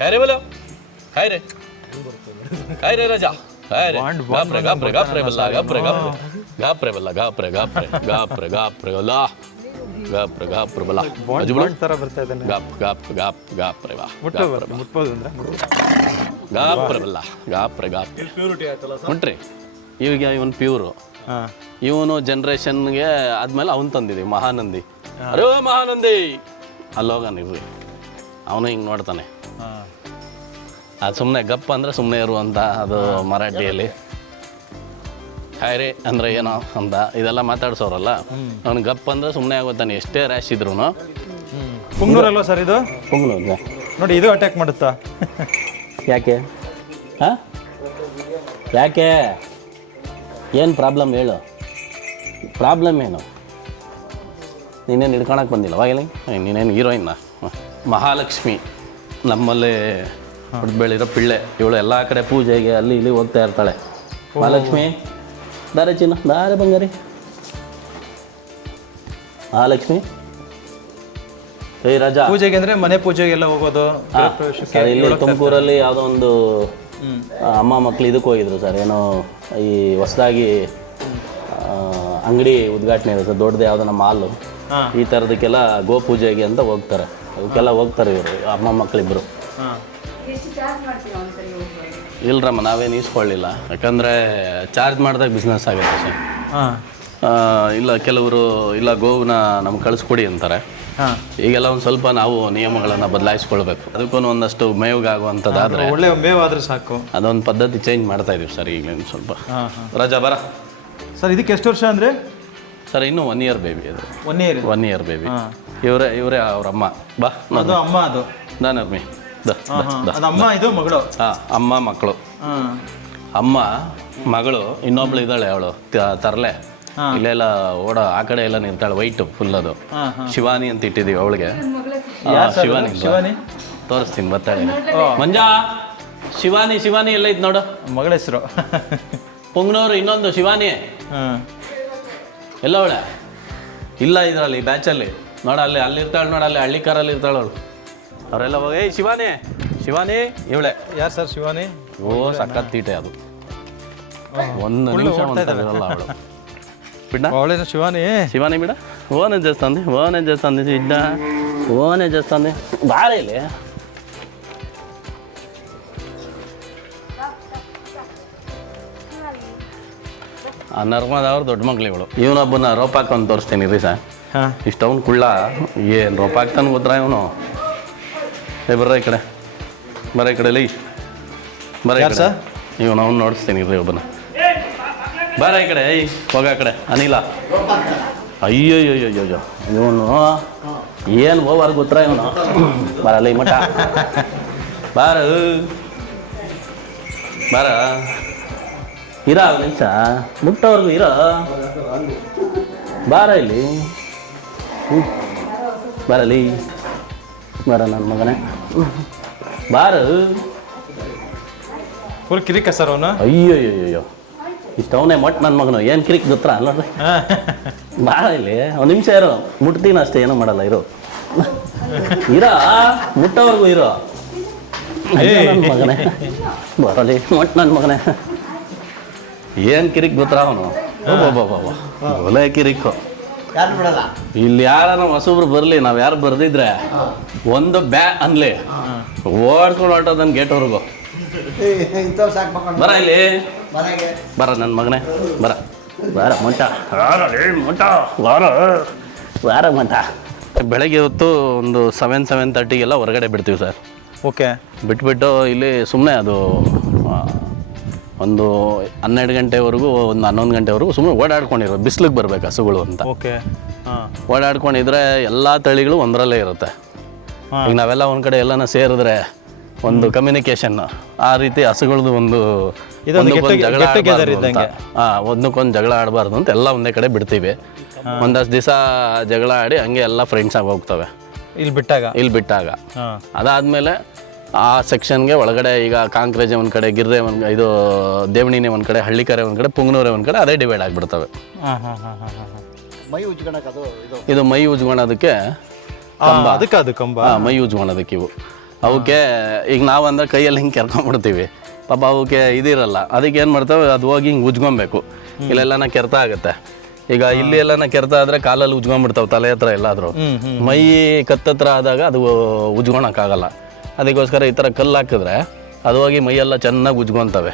ಖೈರೆ ಬೋಲ, ಖೈರೆ ಖೈರೆ ರಾಜಾ, ಖೈರೆ ಗಾಪ್ರೆ ಗಾಪ್ರೆ ಗಾಪ್ರೆ ಬಲ್ಲ, ಗಾಪ್ರೆ ಗಾಪ್ರೆ ಗಾಪ್ರೆ ಬಲ್ಲ, ಗಾಪ್ರೆ ಗಾಪ್ರೆ ಗಾಪ್ರೆ ಗಾಪ್ರೆ ಬಲ್ಲ, ಗಾಪ್ರೆ ಗಾಪ್ರೆ ಬಲ್ಲ, ಥರ ಬರ್ತಾ ಇದೆ. ಗಾಪ್ ಗಾಪ್ ಗಾಪ್ ಗಾಪ್ರೆ ಬಾ, ಮುಟ್ಬೋದು ಅಂದರೆ ಗಾಪ್ರೆ ಬಲ್ಲ, ಗಾಪ್ರೆ ಗಾಪ್ ಮುಟ್ರಿ. ಈಗ ಇವನು ಪ್ಯೂರು. ಇವನು ಜನ್ರೇಷನ್ಗೆ ಆದ್ಮೇಲೆ ಅವನು ತಂದಿದ್ದೀವಿ ಮಹಾನಂದಿ. ಅರೇ ಮಹಾನಂದಿ ಅಲ್ಲೋಗನಿರ್ರಿ, ಅವನು ಹಿಂಗೆ ನೋಡ್ತಾನೆ. ಅದು ಸುಮ್ಮನೆ ಗಪ್ ಅಂದರೆ ಸುಮ್ಮನೆ ಇರುವಂಥ, ಅದು ಮರಾಠಿಯಲ್ಲಿ. ಹೈರೆ ಅಂದರೆ ಏನೋ ಅಂತ ಇದೆಲ್ಲ ಮಾತಾಡ್ಸೋರಲ್ಲ, ಅವ್ನು ಗಪ್ ಅಂದರೆ ಸುಮ್ಮನೆ ಆಗೋತಾನೆ ಎಷ್ಟೇ ರ್ಯಾಶ್ ಇದ್ರು. ಪುಂಗ್ನೂರಲ್ವ ಸರ್ ಇದು? ಪುಂಗ್ನೂರು ನೋಡಿ, ಇದು ಅಟ್ಯಾಕ್ ಮಾಡುತ್ತಾ? ಯಾಕೆ? ಹಾಂ, ಯಾಕೆ? ಏನು ಪ್ರಾಬ್ಲಮ್ ಹೇಳು? ಪ್ರಾಬ್ಲಮ್ ಏನು? ನೀನೇನು ಹಿಡ್ಕೊಳಕ್ಕೆ ಬಂದಿಲ್ಲ ಹೇಳಿ? ನೀನೇನು ಹೀರೋಯಿನ್ನ? ಮಹಾಲಕ್ಷ್ಮಿ ನಮ್ಮಲ್ಲೇ ಹುಡ್ದು ಬೆಳಿರೋ ಪಿಳ್ಳೆ ಇವಳು. ಎಲ್ಲ ಕಡೆ ಪೂಜೆಗೆ ಅಲ್ಲಿ ಇಲ್ಲಿ ಹೋಗ್ತಾ ಇರ್ತಾಳೆ. ಮಹಾಲಕ್ಷ್ಮಿ ದಾರೆ ಚಿನ್ನ, ದಾರೆ ಬಂಗಾರಿ. ಮಹಾಲಕ್ಷ್ಮಿ ರಾಜಾ ಪೂಜೆಗೆ ಅಂದರೆ ಮನೆ ಪೂಜೆಗೆಲ್ಲ ಹೋಗೋದು. ಸರ್ ಇಲ್ಲಿ ತುಮಕೂರಲ್ಲಿ ಯಾವುದೋ ಒಂದು ಅಮ್ಮ ಮಕ್ಕಳು ಇದಕ್ಕೆ ಹೋಗಿದ್ರು ಸರ್. ಏನೋ ಈ ಹೊಸದಾಗಿ ಅಂಗಡಿ ಉದ್ಘಾಟನೆ ಇದೆ ಸರ್, ದೊಡ್ಡದು ಯಾವುದೋ ನಮ್ಮ ಮಾಲು. ಈ ಥರದಕ್ಕೆಲ್ಲ ಗೋ ಪೂಜೆಗೆ ಅಂತ ಹೋಗ್ತಾರೆ. ಅದಕ್ಕೆಲ್ಲ ಹೋಗ್ತಾರೆ ಇವರು ಅಮ್ಮ ಮಕ್ಕಳಿಬ್ಬರು. ಇಲ್ರಮ್ಮ, ನಾವೇನು ಈಸ್ಕೊಳ್ಳಿಲ್ಲ. ಯಾಕಂದರೆ ಚಾರ್ಜ್ ಮಾಡಿದಾಗ ಬಿಸ್ನೆಸ್ ಆಗುತ್ತೆ ಸರ್. ಇಲ್ಲ ಕೆಲವರು ಇಲ್ಲ ಗೋವನ್ನ ನಮ್ಗೆ ಕಳಿಸ್ಕೊಡಿ ಅಂತಾರೆ. ಹಾಂ, ಈಗೆಲ್ಲ ಒಂದು ಸ್ವಲ್ಪ ನಾವು ನಿಯಮಗಳನ್ನು ಬದಲಾಯಿಸ್ಕೊಳ್ಬೇಕು. ಅದಕ್ಕೂ ಒಂದಷ್ಟು ಮೇವಿಗಾಗುವಂಥದ್ದಾದರೆ ಒಳ್ಳೆ ಮೇವಾದ್ರೆ ಸಾಕು. ಅದೊಂದು ಪದ್ಧತಿ ಚೇಂಜ್ ಮಾಡ್ತಾ ಇದೀವಿ ಸರ್ ಈಗಲೇ ಸ್ವಲ್ಪ. ಹಾಂ ಹಾಂ. ರಾಜಾ ಬರ ಸರ್ ಇದಕ್ಕೆ ಎಷ್ಟು ವರ್ಷ ಅಂದರೆ? ಸರ್ ಇನ್ನೂ 1 ಇಯರ್ ಬೇಬಿ ಅದು. 1 ಇಯರ್. 1 year baby. ಹಾಂ, ಇವರೇ ಅವ್ರ ಅಮ್ಮ. ಬಾ ಅದು ಅಮ್ಮ, ಅದು ನಾನರ್ಮಿ ಅದು ಅಮ್ಮ, ಇದು ಮಗಳು. ಹಾಂ, ಅಮ್ಮ ಮಕ್ಕಳು. ಹಾಂ, ಅಮ್ಮ ಮಗಳು ಇನ್ನೊಬ್ಳು ಇದ್ದಾಳೆ, ಅವಳು ತರಲೆ ಇಲ್ಲೆಲ್ಲ ಆ ಕಡೆ ಎಲ್ಲ ನಿಂತಾಳೆ, ವೈಟು ಫುಲ್. ಅದು ಶಿವಾನಿ ಅಂತ ಇಟ್ಟಿದ್ದೀವಿ ಅವಳಿಗೆ. ಶಿವಾನಿ ಶಿವಾನಿ ತೋರಿಸ್ತೀನಿ ಬರ್ತಾಳೆ. ಮಂಜಾ, ಶಿವಾನಿ ಎಲ್ಲ ಇತ್ತು ನೋಡು, ಮಗಳ ಹೆಸರು. ಪುಂಗ್ನವ್ರು ಇನ್ನೊಂದು ಶಿವಾನಿ ಹಾಂ, ಎಲ್ಲ ಅವಳೆ ಇಲ್ಲ ಇದರಲ್ಲಿ ಬ್ಯಾಚಲ್ಲಿ ನೋಡ, ಅಲ್ಲಿ ಇರ್ತಾಳೆ ನೋಡ, ಅಲ್ಲಿ ಹಳ್ಳಿಕಾರಲ್ಲಿ ಇರ್ತಾಳೆ ಅವಳು. ಅವರೆಲ್ಲ ಹೋಗಿ ಏಯ್ ಶಿವಾನಿ ಇವಳೆ. ಯಾರು ಸರ್ ಶಿವಾನಿ? ಓ ಸಖತ್ ತೀಟೆ ಅದು, ಒಂದು ನಿಮಿಷ ಇರಲ್ಲ ಅವಳು. ಬಿಡ ಅವಳೇನು ಶಿವಾನಿ ಬಿಡ. ಓನೇ చేస్తుంది ಇದ್ದ ಓನೇ చేస్తుంది ಬಾರ ಇಲ್ಲಿ. ಆ ನರ್ಮದವ್ರು ದೊಡ್ಡ ಮಕ್ಳು ಇವಳು. ಇವನೊಬ್ಬನ ರೋಪ್ ಹಾಕೊಂಡು ತೋರಿಸ್ತೀನಿ ರೀ ಸರ್. ಹಾಂ, ಇಷ್ಟವನು ಕುಳ್ಳ ಏನು ರೋಪ್ ಹಾಕ್ತಾನೆ ಗೊತ್ತಾ ಇವನು. ಬರ್ರ ಈ ಕಡೆ, ಬರ ಈ ಕಡೆ ಲೈ, ಬರ ಈ ಕಡೆ. ಇವನು ಅವ್ನು ನೋಡಿಸ್ತೀನಿ ರೀ ಒಬ್ಬನ. ಬರ ಈ ಕಡೆ, ಹೋಗ ಆ ಕಡೆ ಅನಿಲ. ಅಯ್ಯೋಯ್ಯೋಯ್ಯೋ ಇವನು ಏನು ಹೋವಾರ ಗೊತ್ತಾ ಇವನು. ಬರಲ್ಲ ಈ ಮಠ, ಬಾರ ಇರ ನಿಮಿಷ ಮುಟ್ಟೋರ್ಗು ಇರ. ಬಾರ ಇಲ್ಲಿ, ಬರಲಿ, ಬರ ನನ್ನ ಮಗನೇ, ಬಾರ. ಫುಲ್ ಕಿರಿಕ ಸರ್ ಅವನು. ಅಯ್ಯೋಯ್ಯೋಯ್ಯೋ ಇಷ್ಟು ಅವನೇ ಮಟ್ ನನ್ನ ಮಗನು. ಏನು ಕಿರಿಕ್ ಗೊತ್ತಾ ನೋಡ್ರಿ. ಬಾರ ಇಲ್ಲಿ ಒಂದು ನಿಮಿಷ ಇರೋ, ಮುಟ್ತೀನಿ ಅಷ್ಟೇ, ಏನೂ ಮಾಡಲ್ಲ ಇರೋ. ಮುಟ್ಟೋರ್ಗು ಇರೋ ನನ್ನ ಮಗನೇ, ಬರಲಿ ಮಟ್ ನನ್ನ ಮಗನೇ. ಏನು ಕಿರಿಕ್ ಗೊತ್ತಾ ಅವನು. ಒಲೆ ಕಿರಿಕು. ಇಲ್ಲಿ ಯಾರು ಹೊಸಬ್ರು ಬರಲಿ, ನಾವು ಯಾರು ಬರ್ದಿದ್ರೆ ಒಂದು ಬ್ಯಾ ಅನ್ಲಿ ಓಡ್ಸ್ಕೊಂಡು ಹೊರಟೋದನ್ ಗೇಟ್ವರೆಗೂ. ಬರ ಇಲ್ಲಿ, ಬರ ನನ್ನ ಮಗನೇ, ಬರ ಮೊಂಟ ಬೆಳಗ್ಗೆ ಹೊತ್ತು ಒಂದು 7-7:30 ಹೊರಗಡೆ ಬಿಡ್ತೀವಿ ಸರ್. ಓಕೆ. ಬಿಟ್ಬಿಟ್ಟು ಇಲ್ಲಿ ಸುಮ್ಮನೆ ಅದು ಒಂದು 12 ಗಂಟೆವರೆಗೂ, ಒಂದು 11 ಗಂಟೆವರೆಗೂ ಸುಮ್ಮನೆ ಓಡಾಡ್ಕೊಂಡಿರೋ, ಬಿಸಿಲಿಗೆ ಬರ್ಬೇಕು ಹಸುಗಳು ಅಂತ. ಓಕೆ. ಹಾಂ, ಓಡಾಡ್ಕೊಂಡಿದ್ರೆ ಎಲ್ಲ ತಳಿಗಳು ಒಂದರಲ್ಲೇ ಇರುತ್ತೆ. ಈಗ ನಾವೆಲ್ಲ ಒಂದು ಕಡೆ ಎಲ್ಲನ ಸೇರಿದ್ರೆ ಒಂದು ಕಮ್ಯುನಿಕೇಶನ್, ಆ ರೀತಿ ಹಸುಗಳದ್ದು ಒಂದಕ್ಕೊಂದು ಜಗಳ ಆಡಬಾರ್ದು ಅಂತ ಎಲ್ಲ ಒಂದೇ ಕಡೆ ಬಿಡ್ತೀವಿ. ಒಂದಷ್ಟು ದಿವಸ ಜಗಳ ಆಡಿ ಹಂಗೆ ಎಲ್ಲ ಫ್ರೆಂಡ್ಸ್ ಆಗಿ ಹೋಗ್ತವೆ ಇಲ್ಲಿ ಬಿಟ್ಟಾಗ. ಅದಾದಮೇಲೆ ಆ ಸೆಕ್ಷನ್ಗೆ ಒಳಗಡೆ ಈಗ ಕಾಂಕ್ರೇಜೆ ಒಂದು ಕಡೆ, ಗಿರ್ರೆ ಇದು ದೇವಣಿನೇ ಒಂದು ಕಡೆ, ಹಳ್ಳಿಕರೆ ಒಂದು ಕಡೆ, ಪುಂಗನೂರೆ ಒಂದು ಕಡೆ, ಅದೇ ಡಿವೈಡ್ ಆಗಿಬಿಡ್ತವೆ. ಇದು ಮೈ ಉಜ್ಕೊಳೋದಕ್ಕೆ ಕಂಬ. ಮೈ ಉಜ್ಕೊಳೋದಕ್ಕೆ ಇವು. ಅವಕ್ಕೆ ಈಗ ನಾವು ಅಂದ್ರೆ ಕೈಯಲ್ಲಿ ಹಿಂಗೆ ಕೆರ್ಕೊಂಡ್ಬಿಡ್ತೀವಿ, ಪಾಪ ಅವಕ್ಕೆ ಇದಿರಲ್ಲ. ಅದಕ್ಕೆ ಏನು ಮಾಡ್ತೇವೆ, ಅದು ಹೋಗಿ ಹಿಂಗೆ ಉಜ್ಕೊಬೇಕು. ಇಲ್ಲೆಲ್ಲನ ಕೆರ್ತ ಆಗುತ್ತೆ. ಈಗ ಇಲ್ಲಿ ಎಲ್ಲನ ಕೆರ್ತ ಆದರೆ ಕಾಲಲ್ಲಿ ಉಜ್ಕೊಂಡ್ಬಿಡ್ತಾವೆ, ತಲೆ ಹತ್ರ ಎಲ್ಲಾದರೂ. ಮೈ ಕತ್ತತ್ರ ಆದಾಗ ಅದು ಉಜ್ಕೊಳಕ್ಕಾಗಲ್ಲ. ಅದಕ್ಕೋಸ್ಕರ ಈ ಥರ ಕಲ್ಲು ಹಾಕಿದ್ರೆ ಅದು ಹೋಗಿ ಮೈಯೆಲ್ಲ ಚೆನ್ನಾಗಿ ಉಜ್ಕೊಂತವೆ.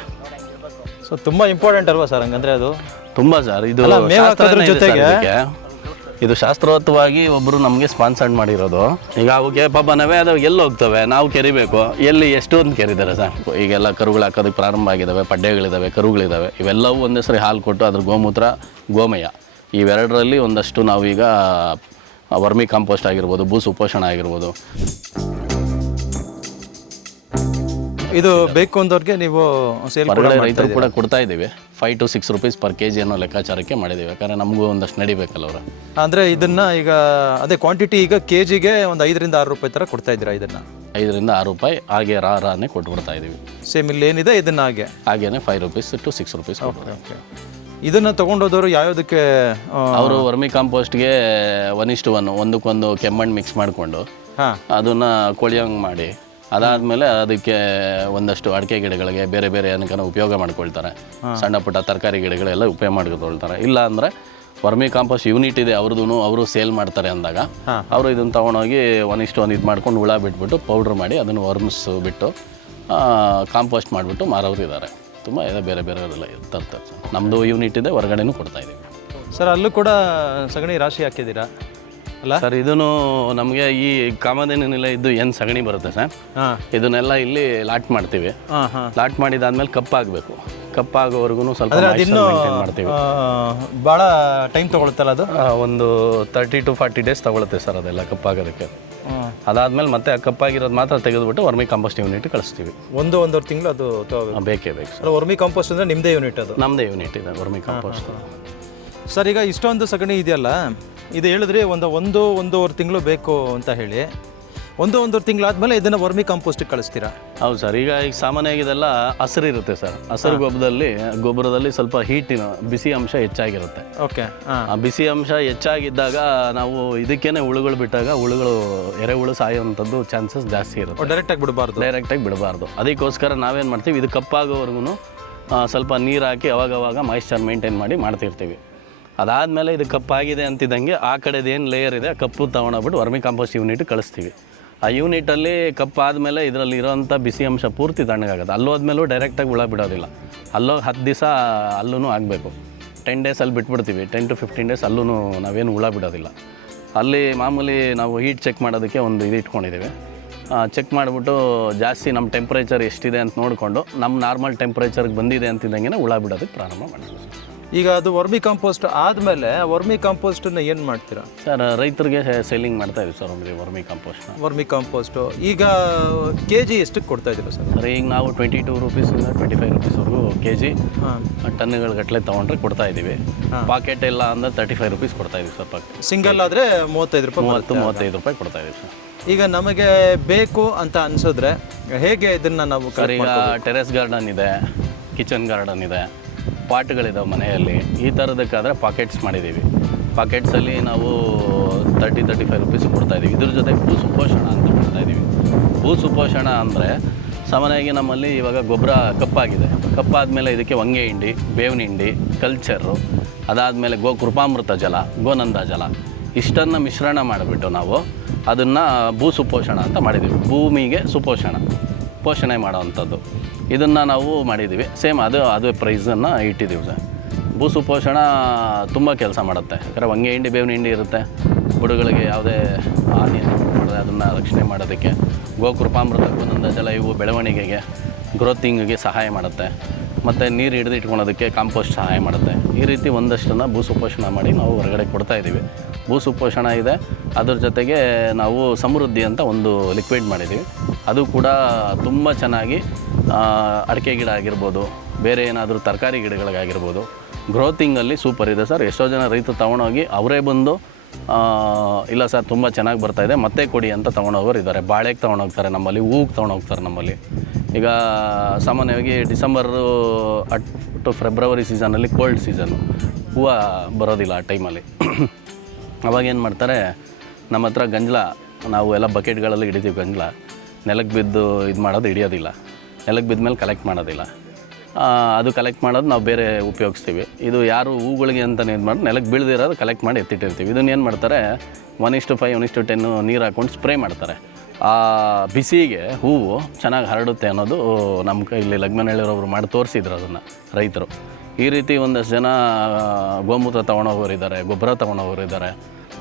ಸೊ ತುಂಬ ಇಂಪಾರ್ಟೆಂಟ್ ಅಲ್ವಾ ಸರ್ ಹಂಗಂದ್ರೆ ಅದು? ತುಂಬ ಸರ್. ಇದು ಇದು ಶಾಸ್ತ್ರೋಕ್ತವಾಗಿ ಒಬ್ಬರು ನಮಗೆ ಸ್ಪಾನ್ಸರ್ಡ್ ಮಾಡಿರೋದು. ಈಗ ಅವಕ್ಕೆ ಪಾಪ ನಾವೇ ಅದು ಎಲ್ಲಿ ಹೋಗ್ತವೆ, ನಾವು ಕೆರಿಬೇಕು. ಎಲ್ಲಿ ಎಷ್ಟೊಂದು ಕೆರಿದ್ದಾರೆ ಸರ್. ಈಗೆಲ್ಲ ಕರುಗಳು ಹಾಕೋದಕ್ಕೆ ಪ್ರಾರಂಭ ಆಗಿದ್ದಾವೆ, ಪಡ್ಡೆಗಳಿದ್ದಾವೆ, ಕರುಗಳಿದ್ದಾವೆ. ಇವೆಲ್ಲವೂ ಒಂದೇ ಸರಿ ಹಾಲು ಕೊಟ್ಟು ಅದ್ರ ಗೋಮೂತ್ರ, ಗೋಮಯ ಇವೆರಡರಲ್ಲಿ ಒಂದಷ್ಟು ನಾವೀಗ ವರ್ಮಿ ಕಾಂಪೋಸ್ಟ್ ಆಗಿರ್ಬೋದು, ಭೂ ಸುಪೋಷಣ ಆಗಿರ್ಬೋದು. ಇದು ಬೇಕು ಅಂದವ್ರಿಗೆ ನೀವು ಸೇಲ್ ರೈತರು ಕೂಡ ಕೊಡ್ತಾ ಇದ್ದೀವಿ. 5 to 6 rupees per kg ಅನ್ನೋ ಲೆಕ್ಕಾಚಾರಕ್ಕೆ ಮಾಡಿದ್ದೀವಿ. ಯಾಕಂದರೆ ನಮಗೂ ಒಂದಷ್ಟು ನಡಿಬೇಕಲ್ಲ ಅವರು. ಅಂದರೆ ಇದನ್ನು ಈಗ ಅದೇ ಕ್ವಾಂಟಿಟಿ ಈಗ ಕೆಜಿಗೆ ಒಂದು 5 ರಿಂದ 6 ರೂಪಾಯಿ ಥರ ಕೊಡ್ತಾ ಇದ್ದೀರಾ? ಇದನ್ನು 5 ರಿಂದ 6 ರೂಪಾಯಿ ಹಾಗೆ ರಾನೇ ಕೊಟ್ಬಿಡ್ತಾ ಇದ್ದೀವಿ. ಸೇಮ್ ಇಲ್ಲಿ ಏನಿದೆ ಇದನ್ನು ಹಾಗೇನೆ 5 rupees to 6 rupees. ಓಕೆ. ಇದನ್ನು ತೊಗೊಂಡೋದವರು ಯಾವ್ದಕ್ಕೆ? ಅವರು ವರ್ಮಿ ಕಾಂಪೋಸ್ಟ್ಗೆ 1:1 ಒಂದಕ್ಕೊಂದು ಕೆಮ್ಮಣ್ಣು ಮಿಕ್ಸ್ ಮಾಡಿಕೊಂಡು ಅದನ್ನು ಕೊಳಿಯಂಗೆ ಮಾಡಿ, ಅದಾದಮೇಲೆ ಅದಕ್ಕೆ ಒಂದಷ್ಟು ಅಡಿಕೆ ಗಿಡಗಳಿಗೆ ಬೇರೆ ಬೇರೆ ಏನಕ್ಕೆ ಉಪಯೋಗ ಮಾಡ್ಕೊಳ್ತಾರೆ. ಸಣ್ಣ ಪುಟ್ಟ ತರಕಾರಿ ಗಿಡಗಳೆಲ್ಲ ಉಪಯೋಗ ಮಾಡ್ಕೊಳ್ತಾರೆ. ಇಲ್ಲ ಅಂದರೆ ವರ್ಮಿ ಕಾಂಪೋಸ್ಟ್ ಯೂನಿಟ್ ಇದೆ ಅವ್ರದ್ದು, ಅವರು ಸೇಲ್ ಮಾಡ್ತಾರೆ ಅಂದಾಗ ಅವರು ಇದನ್ನು ತೊಗೊಂಡೋಗಿ 1:1 ಇದು ಮಾಡ್ಕೊಂಡು ಹುಳ ಬಿಟ್ಬಿಟ್ಟು ಪೌಡ್ರ್ ಮಾಡಿ ಅದನ್ನು ವರ್ಮ್ಸ್ ಬಿಟ್ಟು ಕಾಂಪೋಸ್ಟ್ ಮಾಡಿಬಿಟ್ಟು ಮಾರೋರು ಇದ್ದಾರೆ. ತುಂಬ ಇದೆ, ಬೇರೆ ಬೇರೆಯವರೆಲ್ಲ ತರ್ತಾರೆ. ನಮ್ಮದು ಯೂನಿಟ್ ಇದೆ, ಹೊರಗಡೆನೂ ಕೊಡ್ತಾಯಿದ್ದೀವಿ. ಸರ್ ಅಲ್ಲೂ ಕೂಡ ಸಗಣಿ ರಾಶಿ ಹಾಕಿದ್ದೀರಾ ಅಲ್ಲ? ಸರ್ ಇದೂ ನಮಗೆ ಈ ಕಾಮಧೇನಿನೆಲ್ಲ ಇದ್ದು ಏನು ಸಗಣಿ ಬರುತ್ತೆ ಸರ್, ಹಾಂ ಇದನ್ನೆಲ್ಲ ಇಲ್ಲಿ ಲಾಟ್ ಮಾಡ್ತೀವಿ. ಹಾಂ ಹಾಂ. ಲಾಟ್ ಮಾಡಿದಾದ್ಮೇಲೆ ಕಪ್ಪಾಗಬೇಕು. ಕಪ್ಪಾಗೋವರೆಗೂ ಸ್ವಲ್ಪ ಅದಿನ್ನೂ ಮೇಂಟೈನ್ ಮಾಡ್ತೀವಿ. ಭಾಳ ಟೈಮ್ ತೊಗೊಳುತ್ತಲ್ಲ ಅದು? ಒಂದು 30 to 40 ಡೇಸ್ ತಗೊಳುತ್ತೆ ಸರ್ ಅದೆಲ್ಲ ಕಪ್ಪಾಗೋದಕ್ಕೆ. ಅದಾದಮೇಲೆ ಮತ್ತೆ ಕಪ್ಪಾಗಿರೋದು ಮಾತ್ರ ತೆಗೆದುಬಿಟ್ಟು ವರ್ಮಿ ಕಾಂಪೋಸ್ಟ್ ಯೂನಿಟ್ ಕಳಿಸ್ತೀವಿ. ಒಂದೂವರೆ ತಿಂಗಳು ಅದು ಬೇಕೇ ಬೇಕು ಸರ್. ವರ್ಮಿ ಕಾಂಪೋಸ್ಟ್ ಅಂದರೆ ನಿಮ್ಮದೇ ಯೂನಿಟ್ ಅದು? ನಮ್ಮದೇ ಯೂನಿಟ್ ಇದೆ ವರ್ಮಿ ಕಾಂಪೋಸ್ಟ್. ಸರ್ ಈಗ ಇಷ್ಟೊಂದು ಸಗಣಿ ಇದೆಯಲ್ಲ, ಇದು ಹೇಳಿದ್ರಿ ಒಂದೂವರೆ ತಿಂಗಳು ಬೇಕು ಅಂತ ಹೇಳಿ, ಒಂದೂವರೆ ತಿಂಗಳಾದಮೇಲೆ ಇದನ್ನು ವರ್ಮಿ ಕಾಂಪೋಸ್ಟಿಗೆ ಕಳಿಸ್ತೀರಾ? ಹೌದು ಸರ್. ಈಗ ಸಾಮಾನ್ಯವಾಗಿ ಇದೆಲ್ಲ ಹಸಿರು ಇರುತ್ತೆ ಸರ್. ಹಸಿರು ಗೊಬ್ಬರದಲ್ಲಿ ಸ್ವಲ್ಪ ಹೀಟಿನ ಬಿಸಿ ಅಂಶ ಹೆಚ್ಚಾಗಿರುತ್ತೆ. ಓಕೆ. ಆ ಬಿಸಿ ಅಂಶ ಹೆಚ್ಚಾಗಿದ್ದಾಗ ನಾವು ಇದಕ್ಕೇನೆ ಹುಳುಗಳು ಬಿಟ್ಟಾಗ ಹುಳುಗಳು ಎರೆಹುಳು ಸಾಯುವಂಥದ್ದು ಚಾನ್ಸಸ್ ಜಾಸ್ತಿ ಇರುತ್ತೆ. ಡೈರೆಕ್ಟಾಗಿ ಬಿಡಬಾರ್ದು. ಅದಕ್ಕೋಸ್ಕರ ನಾವೇನು ಮಾಡ್ತೀವಿ, ಇದು ಕಪ್ಪಾಗೋವರೆಗೂ ಸ್ವಲ್ಪ ನೀರು ಹಾಕಿ ಅವಾಗವಾಗ ಮಾಯಿಶ್ಚರ್ ಮೇಂಟೈನ್ ಮಾಡಿ ಮಾಡ್ತಿರ್ತೀವಿ. ಅದಾದಮೇಲೆ ಇದು ಕಪ್ಪಾಗಿದೆ ಅಂತಿದ್ದಂಗೆ ಆ ಕಡೆದು ಏನು ಲೇಯರ್ ಇದೆ ಆ ಕಪ್ಪು ತೊಗೊಂಡೋಗ್ಬಿಟ್ಟು ವರ್ಮಿ ಕಾಂಪೋಸ್ಟ್ ಯೂನಿಟ್ ಕಳಿಸ್ತೀವಿ. ಆ ಯೂನಿಟಲ್ಲಿ ಕಪ್ಪಾದಮೇಲೆ ಇದರಲ್ಲಿ ಇರೋವಂಥ ಬಿಸಿ ಅಂಶ ಪೂರ್ತಿ ತಣ್ಣಗಾಗುತ್ತೆ. ಅಲ್ಲೋದ್ಮೇಲೂ ಡೈರೆಕ್ಟಾಗಿ ಹುಳ ಬಿಡೋದಿಲ್ಲ. ಅಲ್ಲೋಗಿ 10 ದಿವಸ ಅಲ್ಲೂ ಆಗಬೇಕು. 10 ಡೇಸ್ ಅಲ್ಲಿ ಬಿಟ್ಬಿಡ್ತೀವಿ. 10 to 15 ಡೇಸ್ ಅಲ್ಲೂ ನಾವೇನು ಹುಳ ಬಿಡೋದಿಲ್ಲ. ಅಲ್ಲಿ ಮಾಮೂಲಿ ನಾವು ಹೀಟ್ ಚೆಕ್ ಮಾಡೋದಕ್ಕೆ ಒಂದು ಇದು ಇಟ್ಕೊಂಡಿದ್ದೀವಿ. ಚೆಕ್ ಮಾಡಿಬಿಟ್ಟು ಜಾಸ್ತಿ ನಮ್ಮ ಟೆಂಪ್ರೇಚರ್ ಎಷ್ಟಿದೆ ಅಂತ ನೋಡಿಕೊಂಡು ನಮ್ಮ ನಾರ್ಮಲ್ ಟೆಂಪ್ರೇಚರ್ಗೆ ಬಂದಿದೆ ಅಂತಿದ್ದಂಗೆ ಹುಳ ಬಿಡೋದಕ್ಕೆ ಪ್ರಾರಂಭ ಮಾಡ್ತೀವಿ. ಈಗ ಅದು ವರ್ಮಿ ಕಾಂಪೋಸ್ಟ್ ಆದಮೇಲೆ ವರ್ಮಿ ಕಾಂಪೋಸ್ಟನ್ನು ಏನು ಮಾಡ್ತೀರಾ ಸರ್? ರೈತರಿಗೆ ಸೇಲಿಂಗ್ ಮಾಡ್ತಾ ಇದ್ದೀವಿ ಸರ್ ವರ್ಮಿ ಕಾಂಪೋಸ್ಟು. ಈಗ KG ಎಷ್ಟಕ್ಕೆ ಕೊಡ್ತಾ ಇದ್ದೀರಾ ಸರ್? ಸರ್ ಈಗ ನಾವು 22 ರೂಪೀಸಿಂದ 25 ರೂಪೀಸ್ವರೆಗೂ KG ಟನ್ನುಗಳ ಗಟ್ಟಲೆ ತೊಗೊಂಡ್ರೆ ಕೊಡ್ತಾ ಇದ್ದೀವಿ. ಪಾಕೆಟ್ ಎಲ್ಲ ಅಂದರೆ 35 ರೂಪೀಸ್ ಕೊಡ್ತಾ ಇದ್ದೀವಿ ಸರ್. ಸಿಂಗಲ್ ಆದರೆ 35 ರೂಪಾಯಿ, 35 ರೂಪಾಯಿ ಕೊಡ್ತಾ ಇದ್ದೀವಿ ಸರ್. ಈಗ ನಮಗೆ ಬೇಕು ಅಂತ ಅನಿಸಿದ್ರೆ ಹೇಗೆ ಇದನ್ನು ನಾವು? ಸರ್ ಈಗ ಟೆರೆಸ್ ಗಾರ್ಡನ್ ಇದೆ, ಕಿಚನ್ ಗಾರ್ಡನ್ ಇದೆ, ಪಾಟ್ಗಳಿದಾವೆ ಮನೆಯಲ್ಲಿ. ಈ ಥರದಕ್ಕಾದರೆ ಪಾಕೆಟ್ಸ್ ಮಾಡಿದ್ದೀವಿ. ಪಾಕೆಟ್ಸಲ್ಲಿ ನಾವು 30-35 ರೂಪೀಸ್ ಕೊಡ್ತಾಯಿದ್ದೀವಿ. ಇದ್ರ ಜೊತೆ ಭೂ ಸುಪೋಷಣ ಅಂತ ಕೊಡ್ತಾಯಿದ್ದೀವಿ. ಭೂ ಸುಪೋಷಣ ಅಂದರೆ ಸಾಮಾನ್ಯವಾಗಿ ನಮ್ಮಲ್ಲಿ ಇವಾಗ ಗೊಬ್ಬರ ಕಪ್ಪಾದಮೇಲೆ ಇದಕ್ಕೆ ಹೊಂಗೆ ಹಿಂಡಿ, ಬೇವಿನ ಹಿಂಡಿ, ಕಲ್ಚರು, ಅದಾದಮೇಲೆ ಕೃಪಾಮೃತ ಜಲ, ಗೋನಂದ ಜಲ ಇಷ್ಟನ್ನು ಮಿಶ್ರಣ ಮಾಡಿಬಿಟ್ಟು ನಾವು ಅದನ್ನು ಭೂ ಸುಪೋಷಣ ಅಂತ ಮಾಡಿದ್ದೀವಿ. ಭೂಮಿಗೆ ಪೋಷಣೆ ಮಾಡೋವಂಥದ್ದು ಇದನ್ನು ನಾವು ಮಾಡಿದ್ದೀವಿ. ಸೇಮ್ ಅದೇ ಪ್ರೈಸನ್ನು ಇಟ್ಟಿದ್ದೀವಿ ಸರ್. ಭೂ ಸುಪೋಷಣ ತುಂಬ ಕೆಲಸ ಮಾಡುತ್ತೆ. ಯಾಕಂದರೆ ಹೊಂಗೆ ಹಿಂಡಿ, ಬೇವಿನ ಹಿಂಡಿ ಇರುತ್ತೆ. ಬುಡಗಳಿಗೆ ಯಾವುದೇ ಹಾನಿಯನ್ನು ಮಾಡಿದ್ರೆ ಅದನ್ನು ರಕ್ಷಣೆ ಮಾಡೋದಕ್ಕೆ. ಕೃಪಾಮೃತ, ಗೋನಂದ ಜಲ ಇವು ಬೆಳವಣಿಗೆಗೆ, ಗ್ರೋತಿಂಗಿಗೆ ಸಹಾಯ ಮಾಡುತ್ತೆ. ಮತ್ತು ನೀರು ಹಿಡಿದಿಟ್ಕೊಳೋದಕ್ಕೆ ಕಾಂಪೋಸ್ಟ್ ಸಹಾಯ ಮಾಡುತ್ತೆ. ಈ ರೀತಿ ಒಂದಷ್ಟನ್ನು ಭೂ ಸುಪೋಷಣ ಮಾಡಿ ನಾವು ಹೊರಗಡೆ ಕೊಡ್ತಾಯಿದ್ದೀವಿ. ಭೂ ಸುಪೋಷಣ ಇದೆ. ಅದ್ರ ಜೊತೆಗೆ ನಾವು ಸಮೃದ್ಧಿ ಅಂತ ಒಂದು ಲಿಕ್ವಿಡ್ ಮಾಡಿದ್ದೀವಿ. ಅದು ಕೂಡ ತುಂಬ ಚೆನ್ನಾಗಿ ಅಡಿಕೆ ಗಿಡ ಆಗಿರ್ಬೋದು, ಬೇರೆ ಏನಾದರೂ ತರಕಾರಿ ಗಿಡಗಳಿಗಾಗಿರ್ಬೋದು, ಗ್ರೋತಿಂಗಲ್ಲಿ ಸೂಪರ್ ಇದೆ ಸರ್. ಎಷ್ಟೋ ಜನ ರೈತರು ತೊಗೊಂಡೋಗಿ ಅವರೇ ಬಂದು ಇಲ್ಲ ಸರ್ ತುಂಬ ಚೆನ್ನಾಗಿ ಬರ್ತಾಯಿದೆ ಮತ್ತೆ ಕೊಡಿ ಅಂತ ತೊಗೊಂಡೋಗೋರು ಇದ್ದಾರೆ. ಬಾಳೆಗೆ ತೊಗೊಂಡೋಗ್ತಾರೆ ನಮ್ಮಲ್ಲಿ, ಹೂವಿಗೆ ತೊಗೊಂಡೋಗ್ತಾರೆ ನಮ್ಮಲ್ಲಿ. ಈಗ ಸಾಮಾನ್ಯವಾಗಿ ಡಿಸೆಂಬರು ಟು ಫೆಬ್ರವರಿ ಸೀಸನಲ್ಲಿ ಕೋಲ್ಡ್ ಸೀಸನ್ನು, ಹೂವು ಬರೋದಿಲ್ಲ ಆ ಟೈಮಲ್ಲಿ. ಅವಾಗೇನು ಮಾಡ್ತಾರೆ, ನಮ್ಮ ಹತ್ರ ಗಂಜಲ ನಾವು ಎಲ್ಲ ಬಕೆಟ್ಗಳಲ್ಲಿ ಹಿಡಿತೀವಿ. ಗಂಜಲ ನೆಲಕ್ಕೆ ಬಿದ್ದು ಇದು ಮಾಡೋದು ಹಿಡಿಯೋದಿಲ್ಲ. ನೆಲಕ್ಕೆ ಬಿದ್ದ ಮೇಲೆ ಕಲೆಕ್ಟ್ ಮಾಡೋದಿಲ್ಲ. ಅದು ಕಲೆಕ್ಟ್ ಮಾಡೋದು ನಾವು ಬೇರೆ ಉಪಯೋಗಿಸ್ತೀವಿ. ಇದು ಯಾರು ಹೂಗಳಿಗೆ ಅಂತಲೇ ಇದು ಮಾಡಿ ನೆಲಕ್ಕೆ ಬೀಳ್ದಿರೋದು ಕಲೆಕ್ಟ್ ಮಾಡಿ ಎತ್ತಿಟ್ಟಿರ್ತೀವಿ. ಇದನ್ನು ಏನು ಮಾಡ್ತಾರೆ, 1:5, 1:10 ನೀರು ಹಾಕ್ಕೊಂಡು ಸ್ಪ್ರೇ ಮಾಡ್ತಾರೆ. ಆ ಬಿಸಿಗೆ ಹೂವು ಚೆನ್ನಾಗಿ ಹರಡುತ್ತೆ ಅನ್ನೋದು ನಮ್ಮ ಇಲ್ಲಿ ಲಗ್ಮನಹಳ್ಳಿಯವರು ಮಾಡಿ ತೋರಿಸಿದ್ರು ಅದನ್ನು ರೈತರು. ಈ ರೀತಿ ಒಂದಷ್ಟು ಜನ ಗೋಮೂತ್ರ ತೊಗೊಂಡೋಗೋರಿದ್ದಾರೆ, ಗೊಬ್ಬರ ತೊಗೊಂಡೋಗೋರಿದ್ದಾರೆ.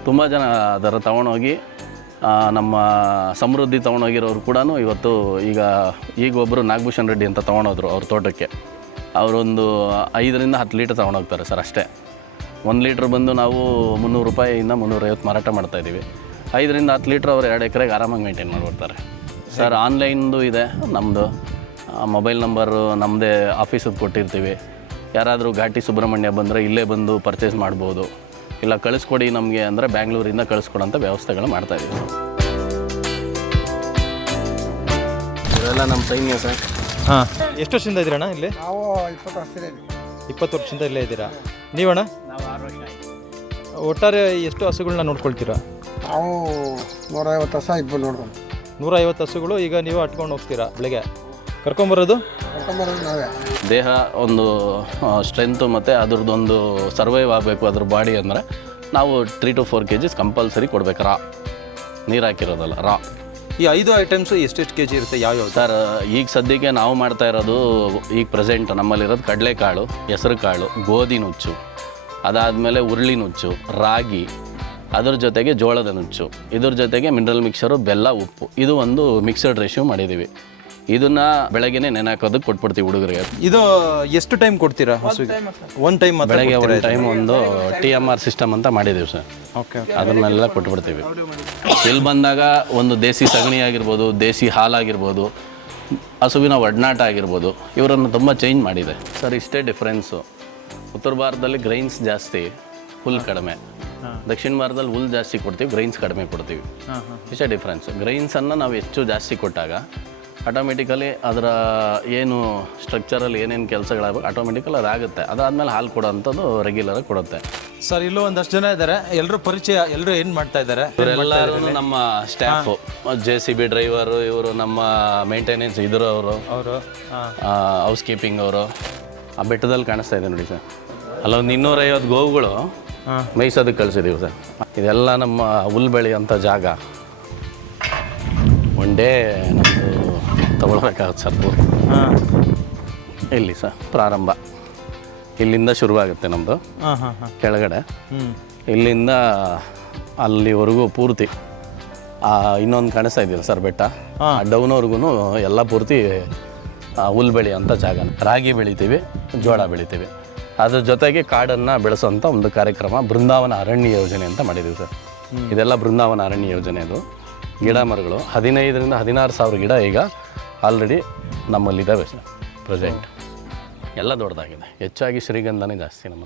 ತುಂಬ ಜನ ಅದರ ತೊಗೊಂಡೋಗಿ ನಮ್ಮ ಸಮೃದ್ಧಿ ತೊಗೊಂಡೋಗಿರೋರು ಕೂಡ ಇವತ್ತು ಈಗ ಒಬ್ಬರು ನಾಗಭೂಷಣ್ ರೆಡ್ಡಿ ಅಂತ ತೊಗೊಂಡೋದ್ರು ಅವ್ರ ತೋಟಕ್ಕೆ. ಅವರೊಂದು 5-10 ಲೀಟ್ರ್ ತೊಗೊಂಡೋಗ್ತಾರೆ ಸರ್ ಅಷ್ಟೇ. 1 ಲೀಟ್ರ್ ಬಂದು ನಾವು 300 ರೂಪಾಯಿಯಿಂದ 350 ಮಾರಾಟ ಮಾಡ್ತಾಯಿದ್ದೀವಿ. 5-10 ಲೀಟ್ರ್ ಅವರು 2 ಎಕರೆಗೆ ಆರಾಮಾಗಿ ಮೇಂಟೈನ್ ಮಾಡಿಬಿಡ್ತಾರೆ ಸರ್. ಆನ್ಲೈನ್ದು ಇದೆ ನಮ್ಮದು, ಮೊಬೈಲ್ ನಂಬರು ನಮ್ಮದೇ ಆಫೀಸದ್ದು ಕೊಟ್ಟಿರ್ತೀವಿ. ಯಾರಾದರೂ ಘಾಟಿ ಸುಬ್ರಹ್ಮಣ್ಯ ಬಂದರೆ ಇಲ್ಲೇ ಬಂದು ಪರ್ಚೇಸ್ ಮಾಡ್ಬೋದು. ಇಲ್ಲ ಕಳಿಸ್ಕೊಡಿ ನಮಗೆ ಅಂದರೆ ಬ್ಯಾಂಗ್ಳೂರಿಂದ ಕಳಿಸ್ಕೊಡೋಂಥ ವ್ಯವಸ್ಥೆಗಳು ಮಾಡ್ತಾಯಿದ್ದೀವಿ. ಇವೆಲ್ಲ ನಮ್ಮ ಸೈನ್ಯ ಸರ್. ಹಾಂ, ಎಷ್ಟು ವರ್ಷದಿಂದ ಇದ್ದೀರಣ್ಣ ಇಲ್ಲಿ? ನಾವು 20 ವರ್ಷದಿಂದ 20 ವರ್ಷದಿಂದ ಇಲ್ಲೇ ಇದ್ದೀರಾ. ನೀವಣ್ಣ? ನಾವು 6 ವರ್ಷ ಆಯಿತು. ಒಟ್ಟಾರೆ ಎಷ್ಟು ಹಸುಗಳನ್ನ ನೋಡ್ಕೊಳ್ತೀರಾ? ನಾವು 150 ಹಸ ಇಬ್ಬರು ನೋಡ್ಕೊಂಡು. 150 ಹಸುಗಳು ಈಗ ನೀವು ಅಟ್ಕೊಂಡು ಹೋಗ್ತೀರಾ ಬೆಳಗ್ಗೆ ಕರ್ಕೊಂಬರೋದು? ಕರ್ಕೊಂಬರೋದು ನಾವೇ. ದೇಹ ಒಂದು ಸ್ಟ್ರೆಂತು ಮತ್ತು ಅದ್ರದ್ದೊಂದು ಸರ್ವೈವ್ ಆಗಬೇಕು ಅದ್ರ ಬಾಡಿ ಅಂದರೆ ನಾವು 3 to 4 kg ಕಂಪಲ್ಸರಿ ಕೊಡಬೇಕು. ನೀರು ಹಾಕಿರೋದಲ್ಲ, ರಾ. ಈ 5 ಐಟಮ್ಸು ಎಷ್ಟೆಷ್ಟು KG ಇರುತ್ತೆ ಯಾವ್ಯಾವ ಸರ್? ಈಗ ಸದ್ಯಕ್ಕೆ ನಾವು ಮಾಡ್ತಾ ಇರೋದು, ಈಗ ಪ್ರೆಸೆಂಟ್ ನಮ್ಮಲ್ಲಿರೋದು ಕಡಲೆಕಾಳು, ಹೆಸರು ಕಾಳು, ಗೋಧಿ ನುಚ್ಚು, ಅದಾದಮೇಲೆ ಉರುಳಿ ನುಚ್ಚು, ರಾಗಿ, ಅದ್ರ ಜೊತೆಗೆ ಜೋಳದ ನುಚ್ಚು, ಇದ್ರ ಜೊತೆಗೆ ಮಿನರಲ್ ಮಿಕ್ಸರು, ಬೆಲ್ಲ, ಉಪ್ಪು, ಇದು ಒಂದು ಮಿಕ್ಸಡ್ ರೇಷಿಯೋ ಮಾಡಿದ್ದೀವಿ. ಇದನ್ನು ಬೆಳಗ್ಗೆನೇ ನೆನೆ ಹಾಕೋದಕ್ಕೆ ಕೊಟ್ಬಿಡ್ತೀವಿ ಹುಡುಗರಿಗೆ. ಇದು ಎಷ್ಟು ಟೈಮ್ ಕೊಡ್ತೀರಾ ಹಸುಗೆ? ಒನ್ ಟೈಮ್ ಬೆಳಗ್ಗೆ ಒಂದು ಟೈಮ್ ಒಂದು TMR ಸಿಸ್ಟಮ್ ಅಂತ ಮಾಡಿದ್ದೀವಿ ಸರ್. ಓಕೆ. ಅದನ್ನೆಲ್ಲ ಕೊಟ್ಬಿಡ್ತೀವಿ. ಇಲ್ಲಿ ಬಂದಾಗ ಒಂದು ದೇಸಿ ಸಗಣಿ ಆಗಿರ್ಬೋದು, ದೇಸಿ ಹಾಲಾಗಿರ್ಬೋದು, ಹಸುವಿನ ಒಡನಾಟ ಆಗಿರ್ಬೋದು, ಇವರನ್ನು ತುಂಬ ಚೇಂಜ್ ಮಾಡಿದೆ ಸರ್. ಇಷ್ಟೇ ಡಿಫ್ರೆನ್ಸು. ಉತ್ತರ ಭಾರತದಲ್ಲಿ ಗ್ರೈನ್ಸ್ ಜಾಸ್ತಿ, ಹುಲ್ ಕಡಿಮೆ. ದಕ್ಷಿಣ ಭಾರತದಲ್ಲಿ ಹುಲ್ ಜಾಸ್ತಿ ಕೊಡ್ತೀವಿ, ಗ್ರೈನ್ಸ್ ಕಡಿಮೆ ಕೊಡ್ತೀವಿ. ಇಷ್ಟೇ ಡಿಫ್ರೆನ್ಸ್. ಗ್ರೈನ್ಸನ್ನು ನಾವು ಹೆಚ್ಚು ಜಾಸ್ತಿ ಕೊಟ್ಟಾಗ ಆಟೋಮೆಟಿಕಲಿ ಅದರ ಏನು ಸ್ಟ್ರಕ್ಚರಲ್ಲಿ ಏನೇನು ಕೆಲಸಗಳಾಗಬೇಕು ಆಟೋಮೆಟಿಕಲ್ ಅದಾಗುತ್ತೆ. ಅದಾದಮೇಲೆ ಹಾಲು ಕೊಡೋಂಥದ್ದು ರೆಗ್ಯುಲರಾಗಿ ಕೊಡುತ್ತೆ ಸರ್. ಇಲ್ಲೂ ಒಂದಷ್ಟು ಜನ ಇದ್ದಾರೆ, ಎಲ್ಲರೂ ಪರಿಚಯ, ಎಲ್ಲರೂ ಏನು ಮಾಡ್ತಾ ಇದ್ದಾರೆ? ಇವರೆಲ್ಲರೂ ನಮ್ಮ ಸ್ಟಾಫು, JCB ಡ್ರೈವರು, ಇವರು ನಮ್ಮ ಮೇಂಟೆನೆನ್ಸ್ ಇದ್ರು, ಅವರು ಹೌಸ್ ಕೀಪಿಂಗ್ ಅವರು. ಆ ಬೆಟ್ಟದಲ್ಲಿ ಕಾಣಿಸ್ತಾ ಇದೆ ನೋಡಿ ಸರ್, ಅಲ್ಲೊಂದು 250 ಗೋವುಗಳು ಮೇಯ್ಸೋದಕ್ಕೆ ಕಳಿಸಿದ್ದೀವಿ ಸರ್. ಇದೆಲ್ಲ ನಮ್ಮ ಹುಲ್ ಬೆಳೆಯುವಂಥ ಜಾಗ. ಒನ್ ಡೇ ನಮ್ಮದು ತಗೊಳ್ಬೇಕಾಗುತ್ತೆ ಸರ್. ಇಲ್ಲಿ ಸರ್ ಪ್ರಾರಂಭ, ಇಲ್ಲಿಂದ ಶುರುವಾಗುತ್ತೆ ನಮ್ಮದು ಕೆಳಗಡೆ. ಇಲ್ಲಿಂದ ಅಲ್ಲಿವರೆಗೂ ಪೂರ್ತಿ ಇನ್ನೊಂದು ಕಾಣಿಸ್ತಾ ಇದೆಯಲ್ಲ ಸರ್ ಬೆಟ್ಟ, ಡೌನ್ವರೆಗೂ ಎಲ್ಲ ಪೂರ್ತಿ ಹುಲ್ ಬೆಳೆಯುವಂಥ ಜಾಗ. ರಾಗಿ ಬೆಳಿತೀವಿ, ಜೋಳ ಬೆಳಿತೀವಿ, ಅದ್ರ ಜೊತೆಗೆ ಕಾಡನ್ನು ಬೆಳೆಸೋಂಥ ಒಂದು ಕಾರ್ಯಕ್ರಮ ಬೃಂದಾವನ ಅರಣ್ಯ ಯೋಜನೆ ಅಂತ ಮಾಡಿದ್ದೀವಿ ಸರ್. ಇದೆಲ್ಲ ಬೃಂದಾವನ ಅರಣ್ಯ ಯೋಜನೆ. ಅದು ಗಿಡ ಮರಗಳು 15,000 ರಿಂದ 16,000 ಗಿಡ ಈಗ ಆಲ್ರೆಡಿ ನಮ್ಮಲ್ಲಿದ್ದಾವೆ ಸರ್ ಪ್ರೆಸೆಂಟ್. ಎಲ್ಲ ದೊಡ್ಡದಾಗಿದೆ. ಹೆಚ್ಚಾಗಿ ಶ್ರೀಗಂಧನೇ ಜಾಸ್ತಿ ನಮ್ಮಲ್ಲಿ.